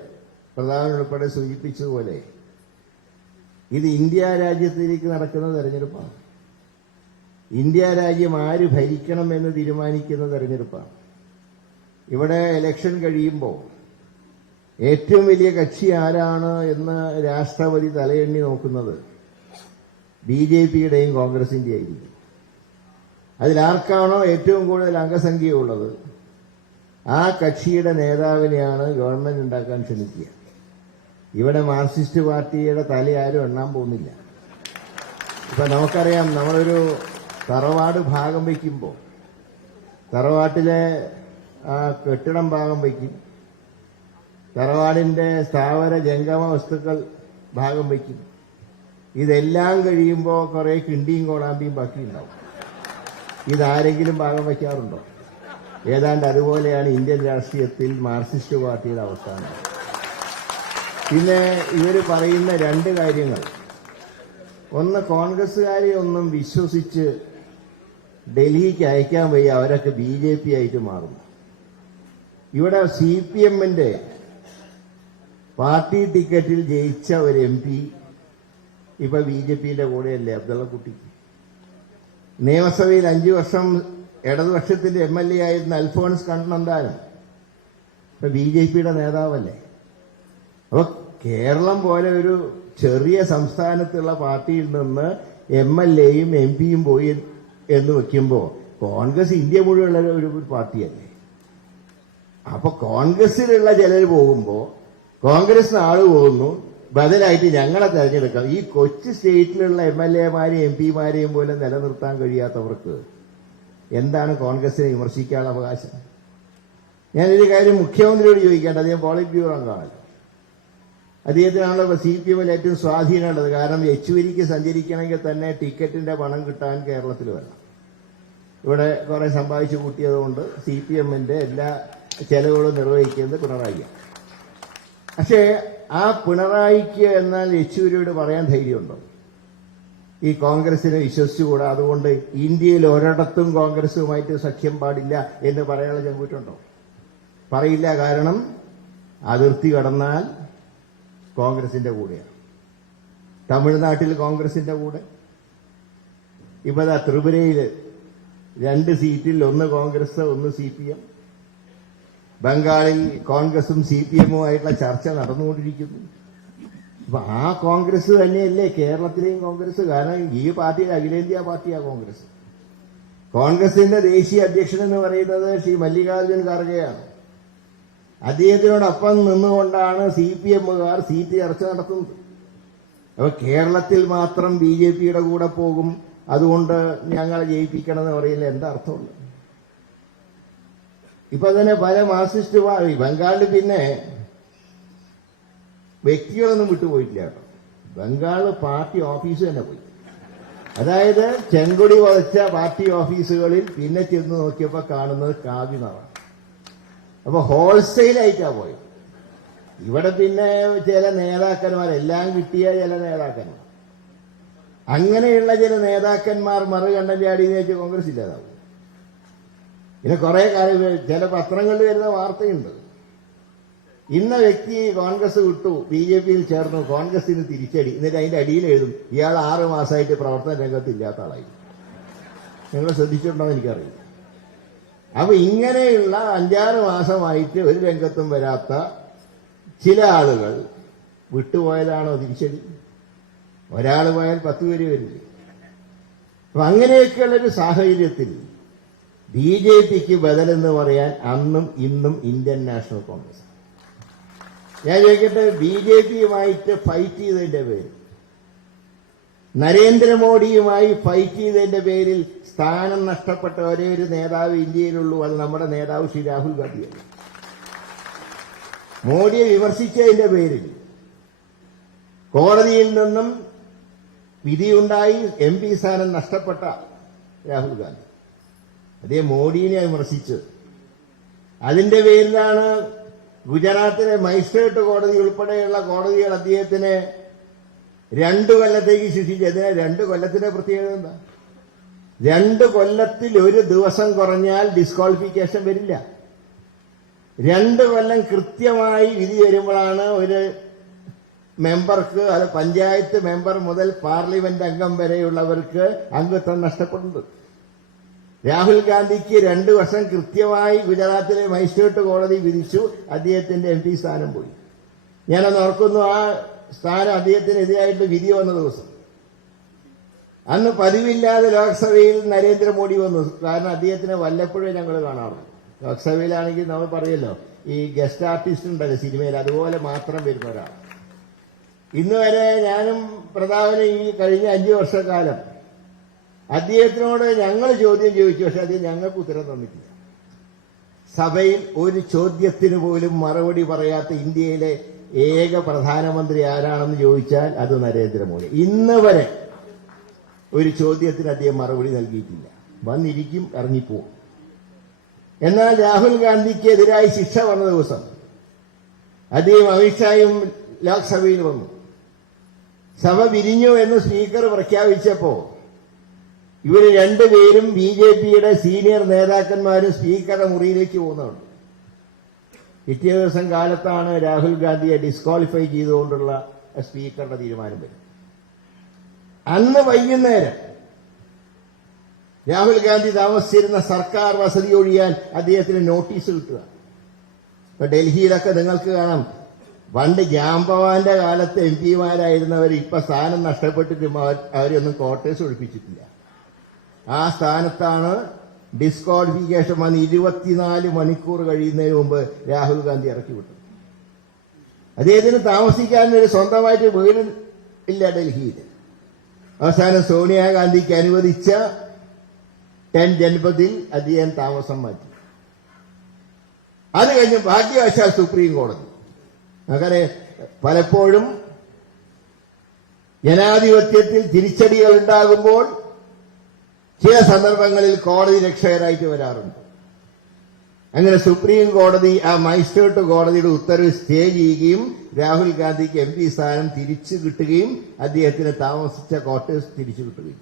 പ്രധാനൻ ഉൾപ്പെടെ സൂചിപ്പിച്ചതുപോലെ ഇത് ഇന്ത്യ രാജ്യത്തിലേക്ക് നടക്കുന്ന തെരഞ്ഞെടുപ്പാണ്. ഇന്ത്യ രാജ്യം ആര് ഭരിക്കണം എന്ന് തീരുമാനിക്കുന്ന തെരഞ്ഞെടുപ്പാണ്. ഇവിടെ ഇലക്ഷൻ കഴിയുമ്പോൾ ഏറ്റവും വലിയ കക്ഷി ആരാണ് എന്ന് രാഷ്ട്രപതി തലയെണ്ണി നോക്കുന്നത് BJPയുടെയും കോൺഗ്രസിന്റെയും ആയിരിക്കും. അതിലാർക്കാണോ ഏറ്റവും കൂടുതൽ അംഗസംഖ്യയുള്ളത് ആ കക്ഷിയുടെ നേതാവിനെയാണ് ഗവൺമെന്റ് ഉണ്ടാക്കാൻ ശ്രമിക്കുക. ഇവിടെ മാർക്സിസ്റ്റ് പാർട്ടിയുടെ തല ആരും എണ്ണാൻ പോകുന്നില്ല. ഇപ്പൊ നമുക്കറിയാം, നമ്മളൊരു തറവാട് ഭാഗം വയ്ക്കുമ്പോൾ തറവാട്ടിലെ ആ കെട്ടിടം ഭാഗം വയ്ക്കും, തറവാടിന്റെ സ്ഥാവര ജംഗമ വസ്തുക്കൾ ഭാഗം വയ്ക്കും. ഇതെല്ലാം കഴിയുമ്പോൾ കുറെ കിണ്ടിയും കോളാമ്പിയും ബാക്കിയുണ്ടാവും. ഇതാരെങ്കിലും ഭാഗം വയ്ക്കാറുണ്ടോ? ഏതാണ്ട് അതുപോലെയാണ് ഇന്ത്യൻ രാഷ്ട്രീയത്തിൽ മാർക്സിസ്റ്റ് പാർട്ടിയുടെ അവസ്ഥാനം. പിന്നെ ഇവർ പറയുന്ന രണ്ട് കാര്യങ്ങൾ, ഒന്ന് കോൺഗ്രസ്സുകാരെ ഒന്നും വിശ്വസിച്ച് ഡൽഹിക്ക് അയക്കാൻ വയ്യ, അവരൊക്കെ BJP ആയിട്ട് മാറുന്നു. ഇവിടെ CPMന്റെ പാർട്ടി ടിക്കറ്റിൽ ജയിച്ച ഒരു MP ഇപ്പൊ BJPയുടെ കൂടെയല്ലേ, അബ്ദുള്ളക്കുട്ടി. നിയമസഭയിൽ 5 വർഷം ഇടതുപക്ഷത്തിന്റെ MLA ആയിരുന്ന അൽഫോൺസ് കണ്ണന്താനം ഇപ്പൊ BJPയുടെ നേതാവല്ലേ. അപ്പൊ കേരളം പോലെ ഒരു ചെറിയ സംസ്ഥാനത്തുള്ള പാർട്ടിയിൽ നിന്ന് MLAയും MP-യും പോയി എന്ന് വെക്കുമ്പോ കോൺഗ്രസ് ഇന്ത്യ മുഴുവനുള്ള ഒരു പാർട്ടിയല്ലേ. അപ്പൊ കോൺഗ്രസിലുള്ള ചിലർ പോകുമ്പോ കോൺഗ്രസിന് ആള് പോകുന്നു, ബദലായിട്ട് ഞങ്ങളെ തെരഞ്ഞെടുക്കാം. ഈ കൊച്ചു സ്റ്റേറ്റിലുള്ള MLAമാരെയും MP-മാരെയും പോലും നിലനിർത്താൻ കഴിയാത്തവർക്ക് എന്താണ് കോൺഗ്രസിനെ വിമർശിക്കാനുള്ള അവകാശം? ഞാനൊരു കാര്യം മുഖ്യമന്ത്രിയോട് ചോദിക്കേണ്ടത്, അദ്ദേഹം പോളിറ്റ് ബ്യൂറോ അംഗമാണല്ലോ. അദ്ദേഹത്തിനാണല്ലോ CPMൽ ഏറ്റവും സ്വാധീനമുള്ളത്. കാരണം യെച്ചൂരിക്ക് സഞ്ചരിക്കണമെങ്കിൽ തന്നെ ടിക്കറ്റിന്റെ പണം കിട്ടാൻ കേരളത്തിൽ വരണം. ഇവിടെ കുറെ സമ്പാദിച്ചു കൂട്ടിയതുകൊണ്ട് CPMന്റെ എല്ലാ ചെലവുകളും നിർവഹിക്കുന്നത് പിണറായിയാണ്. പക്ഷേ ആ പിണറായിക്ക് എന്നാൽ യെച്ചൂരിയോട് പറയാൻ ധൈര്യമുണ്ടോ? ഈ കോൺഗ്രസിനെ വിശ്വസിച്ചുകൂടാ, അതുകൊണ്ട് ഇന്ത്യയിൽ ഒരിടത്തും കോൺഗ്രസുമായിട്ട് സഖ്യം പാടില്ല എന്ന് പറയാനുള്ള ചെമ്പൂറ്റുണ്ടോ? പറയില്ല. കാരണം അതിർത്തി കടന്നാൽ കോൺഗ്രസിന്റെ കൂടെയാണ്. തമിഴ്നാട്ടിൽ കോൺഗ്രസിന്റെ കൂടെ, ഇപ്പൊ ത്രിപുരയിൽ 2 സീറ്റിൽ 1 കോൺഗ്രസ് 1 CPM, ബംഗാളിൽ കോൺഗ്രസും CPMുമായിട്ടുള്ള ചർച്ച നടന്നുകൊണ്ടിരിക്കുന്നു. അപ്പൊ ആ കോൺഗ്രസ് തന്നെയല്ലേ കേരളത്തിലെയും കോൺഗ്രസ്. കാരണം ഈ പാർട്ടിയിൽ അഖിലേന്ത്യാ പാർട്ടിയാ കോൺഗ്രസ്. കോൺഗ്രസിന്റെ ദേശീയ അധ്യക്ഷൻ എന്ന് പറയുന്നത് ശ്രീ മല്ലികാർജുൻ ഖാർഗെയാണ്. അദ്ദേഹത്തിനോടൊപ്പം നിന്നുകൊണ്ടാണ് CPMകാർ സീറ്റ് ചർച്ച നടത്തുന്നത്. അപ്പൊ കേരളത്തിൽ മാത്രം BJPയുടെ കൂടെ പോകും, അതുകൊണ്ട് ഞങ്ങളെ ജയിപ്പിക്കണം എന്ന് പറയുന്നത് എന്താ അർത്ഥമുണ്ട്? ഇപ്പൊ തന്നെ പല മാർക്സിസ്റ്റ് ബംഗാളിൽ പിന്നെ വ്യക്തികളൊന്നും വിട്ടുപോയിട്ടില്ല കേട്ടോ. ബംഗാളിൽ പാർട്ടി ഓഫീസ് തന്നെ പോയി. അതായത് ചെങ്കൊടി വധിച്ച പാർട്ടി ഓഫീസുകളിൽ പിന്നെ ചെന്ന് നോക്കിയപ്പോ കാണുന്നത് കാവി നിറം. അപ്പൊ ഹോൾസെയിലായിട്ടാ പോയത്. ഇവിടെ പിന്നെ ചില നേതാക്കന്മാർ, എല്ലാം കിട്ടിയ ചില നേതാക്കന്മാർ, അങ്ങനെയുള്ള ചില നേതാക്കന്മാർ മറുകണ്ഠം ചാടിയെന്ന് വെച്ച് കോൺഗ്രസ് ഇല്ലാതാവും. പിന്നെ കുറെ കാലം ചില പത്രങ്ങളിൽ വരുന്ന വാർത്തയുണ്ട്, ഇന്ന വ്യക്തി കോൺഗ്രസ് വിട്ടു BJPയിൽ ചേർന്നു, കോൺഗ്രസിന് തിരിച്ചടി. എന്നിട്ട് അതിന്റെ അടിയിൽ എഴുതും ഇയാൾ 6 മാസമായിട്ട് പ്രവർത്തന രംഗത്ത് ഇല്ലാത്ത ആളായി. നിങ്ങൾ ശ്രദ്ധിച്ചിട്ടുണ്ടോ എനിക്കറിയില്ല. അപ്പൊ ഇങ്ങനെയുള്ള 5-6 മാസമായിട്ട് ഒരു രംഗത്തും വരാത്ത ചില ആളുകൾ വിട്ടുപോയതാണോ തിരിച്ചടി? ഒരാൾ പോയാൽ 10 പേര് വരില്ലേ? അപ്പൊ അങ്ങനെയൊക്കെയുള്ളൊരു സാഹചര്യത്തിൽ BJPക്ക് ബദലെന്ന് പറയാൻ അന്നും ഇന്നും ഇന്ത്യൻ നാഷണൽ കോൺഗ്രസ്. ഞാൻ ചോദിക്കട്ടെ, BJPയുമായിട്ട് ഫൈറ്റ് ചെയ്തതിന്റെ പേരിൽ, നരേന്ദ്രമോദിയുമായി ഫൈറ്റ് ചെയ്തതിന്റെ പേരിൽ സ്ഥാനം നഷ്ടപ്പെട്ട ഒരേ ഒരു നേതാവ് ഇന്ത്യയിലുള്ളൂ, അത് നമ്മുടെ നേതാവ് ശ്രീ രാഹുൽ ഗാന്ധിയാണ്. മോദിയെ വിമർശിച്ചതിന്റെ പേരിൽ കോടതിയിൽ നിന്നും വിധിയുണ്ടായി MP സ്ഥാനം നഷ്ടപ്പെട്ട രാഹുൽ ഗാന്ധി. അദ്ദേഹം മോഡിയെ വിമർശിച്ചു. അതിന്റെ പേരിലാണ് ഗുജറാത്തിലെ മജിസ്ട്രേറ്റ് കോടതി ഉൾപ്പെടെയുള്ള കോടതികൾ അദ്ദേഹത്തിന് 2 കൊല്ലത്തേക്ക് ശിക്ഷിച്ചു. അതിന് 2 കൊല്ലത്തിന്റെ പ്രത്യേകത എന്താ? 2 കൊല്ലത്തിൽ 1 ദിവസം കുറഞ്ഞാൽ ഡിസ്ക്വാളിഫിക്കേഷൻ വരില്ല. 2 കൊല്ലം കൃത്യമായി വിധി വരുമ്പോഴാണ് ഒരു മെമ്പർക്ക്, അത് പഞ്ചായത്ത് മെമ്പർ മുതൽ പാർലമെന്റ് അംഗം വരെയുള്ളവർക്ക് അംഗത്വം നഷ്ടപ്പെടുന്നത്. രാഹുൽ ഗാന്ധിക്ക് 2 വർഷം കൃത്യമായി ഗുജറാത്തിലെ മജിസ്ട്രേറ്റ് കോടതി വിധിച്ചു. അദ്ദേഹത്തിന്റെ MP സ്ഥാനം പോയി. ഞാനൊന്ന് ഓർക്കുന്നു, ആ സ്ഥാനം അദ്ദേഹത്തിനെതിരായിട്ട് വിധി വന്ന ദിവസം. അന്ന് പതിവില്ലാതെ ലോക്സഭയിൽ നരേന്ദ്രമോദി വന്നു. കാരണം അദ്ദേഹത്തിനെ വല്ലപ്പോഴേ ഞങ്ങൾ കാണാറുള്ളൂ. ലോക്സഭയിലാണെങ്കിൽ നമ്മൾ പറയല്ലോ, ഈ ഗസ്റ്റ് ആർട്ടിസ്റ്റ് ഉണ്ടല്ലോ സിനിമയിൽ, അതുപോലെ മാത്രം വരുന്ന ഒരാൾ. ഇന്ന് വരെ ഞാനും പ്രതാപനും ഈ കഴിഞ്ഞ 5 വർഷക്കാലം അദ്ദേഹത്തിനോട് ഞങ്ങൾ ചോദ്യം ചോദിച്ചു, പക്ഷെ അദ്ദേഹം ഞങ്ങൾക്ക് ഉത്തരം തന്നിട്ടില്ല. സഭയിൽ ഒരു ചോദ്യത്തിന് പോലും മറുപടി പറയാത്ത ഇന്ത്യയിലെ ഏക പ്രധാനമന്ത്രി ആരാണെന്ന് ചോദിച്ചാൽ അത് നരേന്ദ്രമോദി. ഇന്ന് വരെ ഒരു ചോദ്യത്തിന് അദ്ദേഹം മറുപടി നൽകിയിട്ടില്ല. വന്നിരിക്കും, ഇറങ്ങിപ്പോവും. എന്നാൽ രാഹുൽ ഗാന്ധിക്കെതിരായി ശിക്ഷ വന്ന ദിവസം അദ്ദേഹം അമിത്ഷായും ലോക്സഭയിൽ വന്നു. സഭ പിരിഞ്ഞു എന്ന് സ്പീക്കർ പ്രഖ്യാപിച്ചപ്പോ ഇവർ 2 പേരും BJPയുടെ സീനിയർ നേതാക്കന്മാരും സ്പീക്കറുടെ മുറിയിലേക്ക് പോകുന്നുണ്ട്. പിറ്റേ ദിവസം കാലത്താണ് രാഹുൽ ഗാന്ധിയെ ഡിസ്ക്വാളിഫൈ ചെയ്തുകൊണ്ടുള്ള സ്പീക്കറുടെ തീരുമാനം വരുന്നത്. അന്ന് വൈകുന്നേരം രാഹുൽ ഗാന്ധി താമസിച്ചിരുന്ന സർക്കാർ വസതി ഒഴിയാൻ അദ്ദേഹത്തിന് നോട്ടീസ് കിട്ടുക. ഇപ്പൊ ഡൽഹിയിലൊക്കെ നിങ്ങൾക്ക് കാണാം, പണ്ട് ജാംബവാന്റെ കാലത്ത് MP മാരായിരുന്നവർ ഇപ്പൊ സ്ഥാനം നഷ്ടപ്പെട്ടിട്ടും അവരൊന്നും ക്വാർട്ടേഴ്സ് ഒഴിപ്പിച്ചിട്ടില്ല. ആ സ്ഥാനത്താണ് ഡിസ്ക്വാളിഫിക്കേഷൻ വന്ന് 24 മണിക്കൂർ കഴിയുന്നതിന് മുമ്പ് രാഹുൽ ഗാന്ധി ഇറക്കി വിട്ടു. അദ്ദേഹത്തിന് താമസിക്കാൻ ഒരു സ്വന്തമായിട്ട് വീട് ഇല്ല ഡൽഹിയിൽ. അവസാനം സോണിയാഗാന്ധിക്ക് അനുവദിച്ച 10 ജൻപതിൽ അദ്ദേഹം താമസം മാറ്റി. അത് കഴിഞ്ഞ് ഭാഗ്യവശാൽ സുപ്രീം കോടതി, അങ്ങനെ പലപ്പോഴും ജനാധിപത്യത്തിൽ തിരിച്ചടികൾ ഉണ്ടാകുമ്പോൾ ചില സന്ദർഭങ്ങളിൽ കോടതി രക്ഷകരായിട്ട് വരാറുണ്ട്. അങ്ങനെ സുപ്രീം കോടതി ആ മജിസ്ട്രേറ്റ് കോടതിയുടെ ഉത്തരവ് സ്റ്റേ ചെയ്യുകയും രാഹുൽ ഗാന്ധിക്ക് MP സ്ഥാനം തിരിച്ചു കിട്ടുകയും അദ്ദേഹത്തിന് താമസിച്ച ക്വാർട്ടേഴ്സ് തിരിച്ചു കിട്ടുകയും.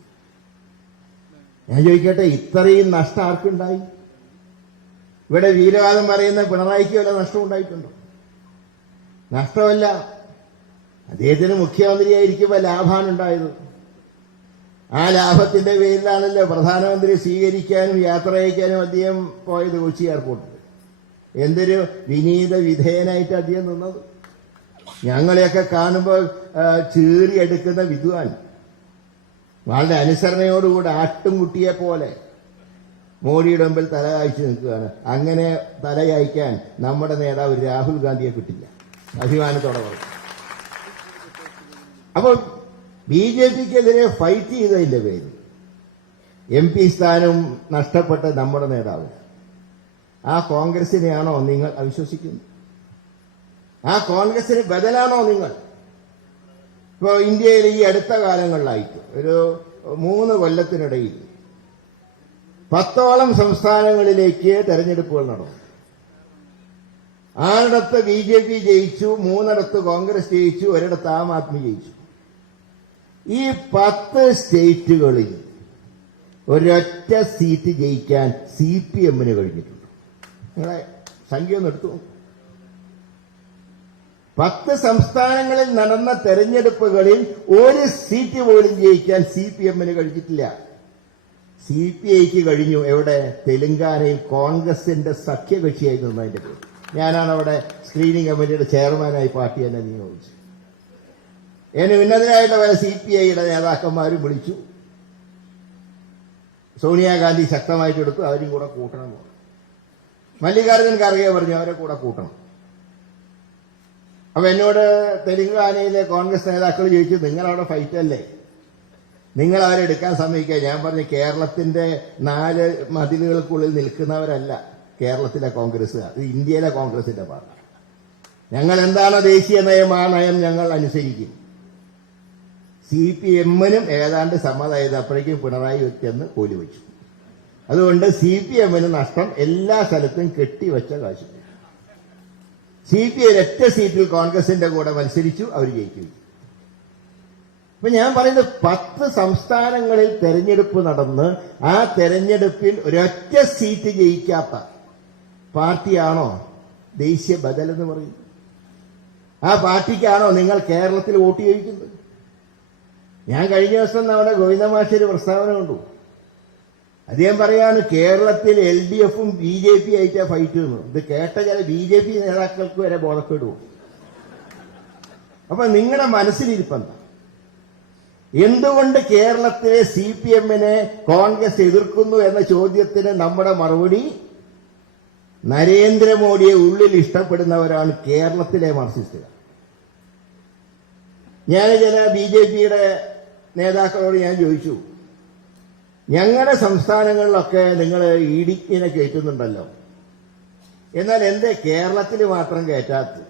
ഞാൻ ചോദിക്കട്ടെ, ഇത്രയും നഷ്ടം ആർക്കുണ്ടായി? ഇവിടെ വീരവാദം പറയുന്ന പിണറായിക്ക് വല്ല നഷ്ടം ഉണ്ടായിട്ടുണ്ടോ? നഷ്ടമല്ല. അദ്ദേഹത്തിന് മുഖ്യമന്ത്രിയായിരിക്കുമ്പോൾ ലാഭമാണ് ഉണ്ടായത്. ആ ലാഭത്തിന്റെ പേരിലാണല്ലോ പ്രധാനമന്ത്രി സ്വീകരിക്കാനും യാത്ര അയക്കാനും അദ്ദേഹം പോയത് കൊച്ചി എയർപോർട്ടിൽ. എന്തൊരു വിനീത വിധേയനായിട്ട് അദ്ദേഹം നിന്നത്. ഞങ്ങളെയൊക്കെ കാണുമ്പോൾ ചീറിയെടുക്കുന്ന വിദ്വാൻ, വളരെ അനുസരണയോടുകൂടി ആട്ടുംകുട്ടിയെ പോലെ മോഡിയുടെ മുമ്പിൽ തലയാഴ്ച നിൽക്കുകയാണ്. അങ്ങനെ തലയായിക്കാൻ നമ്മുടെ നേതാവ് രാഹുൽ ഗാന്ധിയെ കിട്ടില്ല, അഭിമാനത്തോടെ പറഞ്ഞു. അപ്പോൾ BJPക്കെതിരെ ഫൈറ്റ് ചെയ്തതിന്റെ പേരിൽ MP സ്ഥാനം നഷ്ടപ്പെട്ട നമ്മുടെ നേതാവിന്, ആ കോൺഗ്രസിനെയാണോ നിങ്ങൾ അവിശ്വസിക്കുന്നത്? ആ കോൺഗ്രസിന് ബദലാണോ നിങ്ങൾ? ഇപ്പോൾ ഇന്ത്യയിൽ ഈ അടുത്ത കാലങ്ങളിലായിട്ട് ഒരു 3 കൊല്ലത്തിനിടയിൽ 10ഓളം സംസ്ഥാനങ്ങളിലേക്ക് തെരഞ്ഞെടുപ്പുകൾ നടന്നു. 6ഇടത്ത് BJP ജയിച്ചു, 3ഇടത്ത് കോൺഗ്രസ് ജയിച്ചു, 1ഇടത്ത് ആം ആദ്മി ജയിച്ചു. ഈ 10 സ്റ്റേറ്റുകളിൽ ഒരൊറ്റ സീറ്റ് ജയിക്കാൻ CPM-ന് കഴിഞ്ഞിട്ടുണ്ട്. നിങ്ങളെ സംഖ്യ ഒന്ന് എടുത്തു. 10 സംസ്ഥാനങ്ങളിൽ നടന്ന തെരഞ്ഞെടുപ്പുകളിൽ 1 സീറ്റ് പോലും ജയിക്കാൻ CPM-ന് കഴിഞ്ഞിട്ടില്ല. CPI-ക്ക് കഴിഞ്ഞു. എവിടെ? തെലങ്കാനയിൽ കോൺഗ്രസിന്റെ സഖ്യകക്ഷിയായി നിന്നതിന്റെ പേര്. ഞാനാണ് അവിടെ സ്ക്രീനിംഗ് കമ്മിറ്റിയുടെ ചെയർമാനായി പാർട്ടി എന്നെ നിയോഗിച്ചു. എന്നെ ഉന്നതരായിട്ടുള്ള പല CPI-യുടെ നേതാക്കന്മാരും വിളിച്ചു. സോണിയാഗാന്ധി ശക്തമായിട്ട് എടുത്തു, അവരും കൂടെ കൂട്ടണം. മല്ലികാർജുൻ ഖാർഗെ പറഞ്ഞു അവരെ കൂടെ കൂട്ടണം. അപ്പൊ എന്നോട് തെലങ്കാനയിലെ കോൺഗ്രസ് നേതാക്കൾ ചോദിച്ചു, നിങ്ങളവിടെ ഫൈറ്റല്ലേ, നിങ്ങൾ അവരെ എടുക്കാൻ സമ്മതിക്കുക? ഞാൻ പറഞ്ഞു, കേരളത്തിന്റെ 4 മതിലുകൾക്കുള്ളിൽ നിൽക്കുന്നവരല്ല കേരളത്തിലെ കോൺഗ്രസ്സുകാർ, ഇത് ഇന്ത്യയിലെ കോൺഗ്രസിന്റെ പാർട്ടി. ഞങ്ങൾ എന്താണ് ദേശീയ നയം, ആ നയം ഞങ്ങൾ അനുസരിക്കും. CPM-നും ഏതാണ്ട് സമ്മതമായത്. അപ്പോഴേക്കും പിണറായി ചെന്ന് കോലി വെച്ചു. അതുകൊണ്ട് CPM നഷ്ടം എല്ലാ സ്ഥലത്തും കെട്ടിവെച്ച കാശ്. CPI ഒരൊറ്റ സീറ്റിൽ കോൺഗ്രസിന്റെ കൂടെ മത്സരിച്ചു, അവർ ജയിച്ചു. അപ്പൊ ഞാൻ പറയുന്നത് 10 സംസ്ഥാനങ്ങളിൽ തെരഞ്ഞെടുപ്പ് നടന്ന് ആ തെരഞ്ഞെടുപ്പിൽ ഒരൊറ്റ സീറ്റ് ജയിക്കാത്ത പാർട്ടിയാണോ ദേശീയ ബദൽ എന്ന് പറയുന്നത്? ആ പാർട്ടിക്കാണോ നിങ്ങൾ കേരളത്തിൽ വോട്ട് ചോദിക്കുന്നത്? ഞാൻ കഴിഞ്ഞ ദിവസം നമ്മുടെ ഗോവിന്ദമാഷ് ഒരു പ്രസ്താവന കണ്ടു. അദ്ദേഹം പറയാണ് കേരളത്തിൽ LDF-ഉം BJP ആയിട്ടാ ഫൈറ്റ് എന്ന്. ഇത് കേട്ട ചില BJP നേതാക്കൾക്ക് വരെ ബോധപ്പെടുവോ? അപ്പൊ നിങ്ങളുടെ മനസ്സിലിരിപ്പെന്താ? എന്തുകൊണ്ട് കേരളത്തിലെ CPM-നെ കോൺഗ്രസ് എതിർക്കുന്നു എന്ന ചോദ്യത്തിന് നമ്മുടെ മറുപടി, നരേന്ദ്രമോദിയെ ഉള്ളിൽ ഇഷ്ടപ്പെടുന്നവരാണ് കേരളത്തിലെ മാർക്സിസ്റ്റുകൾ. ഞാൻ ചില BJP-യുടെ നേതാക്കളോട് ഞാൻ ചോദിച്ചു, ഞങ്ങളുടെ സംസ്ഥാനങ്ങളിലൊക്കെ നിങ്ങൾ ഇഡിക്കിനെ കയറ്റുന്നുണ്ടല്ലോ, എന്നാൽ എന്തേ കേരളത്തിൽ മാത്രം കയറ്റാത്തത്?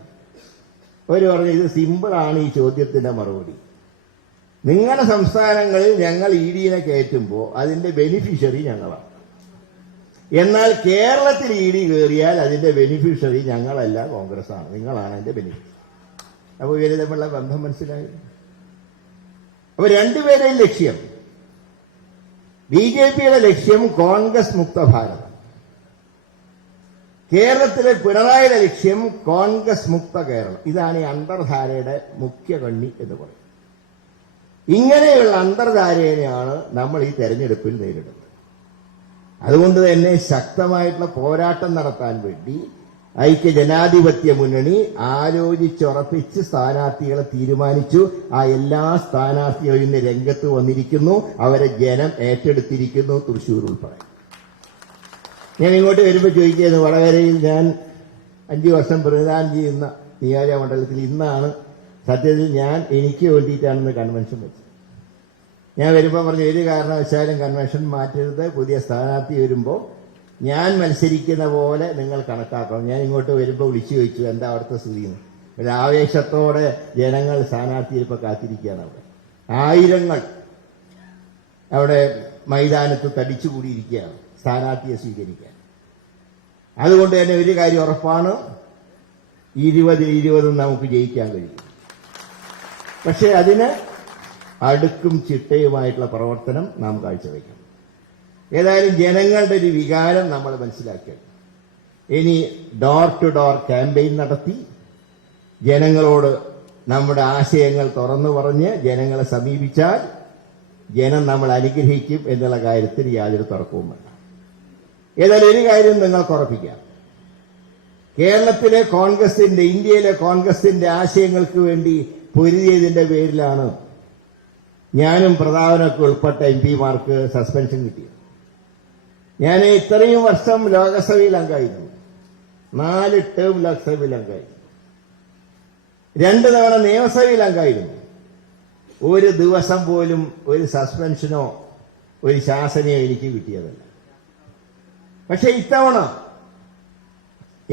അവർ പറഞ്ഞു ഇത് സിമ്പിളാണ് ഈ ചോദ്യത്തിന്റെ മറുപടി. നിങ്ങളുടെ സംസ്ഥാനങ്ങളിൽ ഞങ്ങൾ ED-നെ കയറ്റുമ്പോൾ അതിന്റെ ബെനിഫിഷ്യറി ഞങ്ങളാണ്. എന്നാൽ കേരളത്തിൽ ED കയറിയാൽ അതിന്റെ ബെനിഫിഷ്യറി ഞങ്ങളല്ല, കോൺഗ്രസ്സാണ്. നിങ്ങളാണ് അതിന്റെ ബെനിഫിഷ്യറി. അപ്പൊ ഇവര് തമ്മിലുള്ള ബന്ധം മനസ്സിലായി. അപ്പൊ രണ്ടുപേരെയും ലക്ഷ്യം, BJP-യുടെ ലക്ഷ്യം കോൺഗ്രസ് മുക്ത ഭാരതം, കേരളത്തിലെ പിണറായിയുടെ ലക്ഷ്യം കോൺഗ്രസ് മുക്ത കേരളം. ഇതാണ് ഈ അന്തർധാരയുടെ മുഖ്യ കണ്ണി എന്ന് പറയുന്നത്. ഇങ്ങനെയുള്ള അന്തർധാരയെയാണ് നമ്മൾ ഈ തെരഞ്ഞെടുപ്പിൽ നേരിടുന്നത്. അതുകൊണ്ട് തന്നെ ശക്തമായിട്ടുള്ള പോരാട്ടം നടത്താൻ വേണ്ടി ഐക്യ ജനാധിപത്യ മുന്നണി ആലോചിച്ചുറപ്പിച്ച് സ്ഥാനാർത്ഥികളെ തീരുമാനിച്ചു. ആ എല്ലാ സ്ഥാനാർത്ഥികളും ഇന്ന് രംഗത്ത് വന്നിരിക്കുന്നു. അവരെ ജനം ഏറ്റെടുത്തിരിക്കുന്നു, തൃശ്ശൂർ ഉൾപ്പെടെ. ഞാൻ ഇങ്ങോട്ട് വരുമ്പോൾ ചോദിക്കുന്നത്, വടകരയിൽ ഞാൻ 5 വർഷം പ്രതിനിധാനം ചെയ്യുന്ന നിയോജക മണ്ഡലത്തിൽ ഇന്നാണ് സത്യത്തിൽ ഞാൻ എനിക്ക് വേണ്ടിയിട്ടാണെന്ന് കൺവെൻഷൻ വെച്ചത്. ഞാൻ വരുമ്പോൾ പറഞ്ഞു, ഒരു കാരണവശാലും കൺവെൻഷൻ മാറ്റരുത്, പുതിയ സ്ഥാനാർത്ഥി വരുമ്പോൾ ഞാൻ മത്സരിക്കുന്ന പോലെ നിങ്ങൾ കണക്കാക്കണം. ഞാൻ ഇങ്ങോട്ട് വരുമ്പോൾ വിളിച്ചു ചോദിച്ചു എന്താ അവിടുത്തെ സ്ഥിതി. ഒരു ആവേശത്തോടെ ജനങ്ങൾ സ്ഥാനാർത്ഥിയെ ഇപ്പൊ കാത്തിരിക്കുകയാണ്. അവിടെ ആയിരങ്ങൾ അവിടെ മൈതാനത്ത് തടിച്ചുകൂടിയിരിക്കുകയാണ് സ്ഥാനാർത്ഥിയെ സ്വീകരിക്കാൻ. അതുകൊണ്ട് തന്നെ ഒരു കാര്യം ഉറപ്പാണ്, 20-20 നമുക്ക് ജയിക്കാൻ കഴിയും. പക്ഷെ അതിന് അടുക്കും ചിട്ടയുമായിട്ടുള്ള പ്രവർത്തനം നാം കാഴ്ചവെക്കണം. ഏതായാലും ജനങ്ങളുടെ ഒരു വികാരം നമ്മൾ മനസ്സിലാക്കണം. ഇനി ഡോർ ടു ഡോർ ക്യാമ്പയിൻ നടത്തി ജനങ്ങളോട് നമ്മുടെ ആശയങ്ങൾ തുറന്നു പറഞ്ഞ് ജനങ്ങളെ സമീപിച്ചാൽ ജനം നമ്മൾ അനുഗ്രഹിക്കും എന്നുള്ള കാര്യത്തിൽ യാതൊരു തർക്കവും വേണ്ട. ഏതായാലും ഒരു കാര്യം നിങ്ങൾക്ക് ഉറപ്പിക്കാം, കേരളത്തിലെ കോൺഗ്രസിന്റെ, ഇന്ത്യയിലെ കോൺഗ്രസിന്റെ ആശയങ്ങൾക്ക് വേണ്ടി പൊരുതിയതിന്റെ പേരിലാണ് ഞാനും പ്രതാപനൊക്കെ ഉൾപ്പെട്ട MP-മാർക്ക് സസ്പെൻഷൻ കിട്ടിയത്. ഞാൻ ഇത്രയും വർഷം ലോകസഭയിൽ അംഗമായിരുന്നു, 4 ടേം ലോക്സഭയിൽ അംഗമായിരുന്നു, 2 തവണ നിയമസഭയിൽ അംഗമായിരുന്നു. ഒരു ദിവസം പോലും ഒരു സസ്പെൻഷനോ ഒരു ശാസനയോ എനിക്ക് കിട്ടിയതല്ല. പക്ഷെ ഇത്തവണ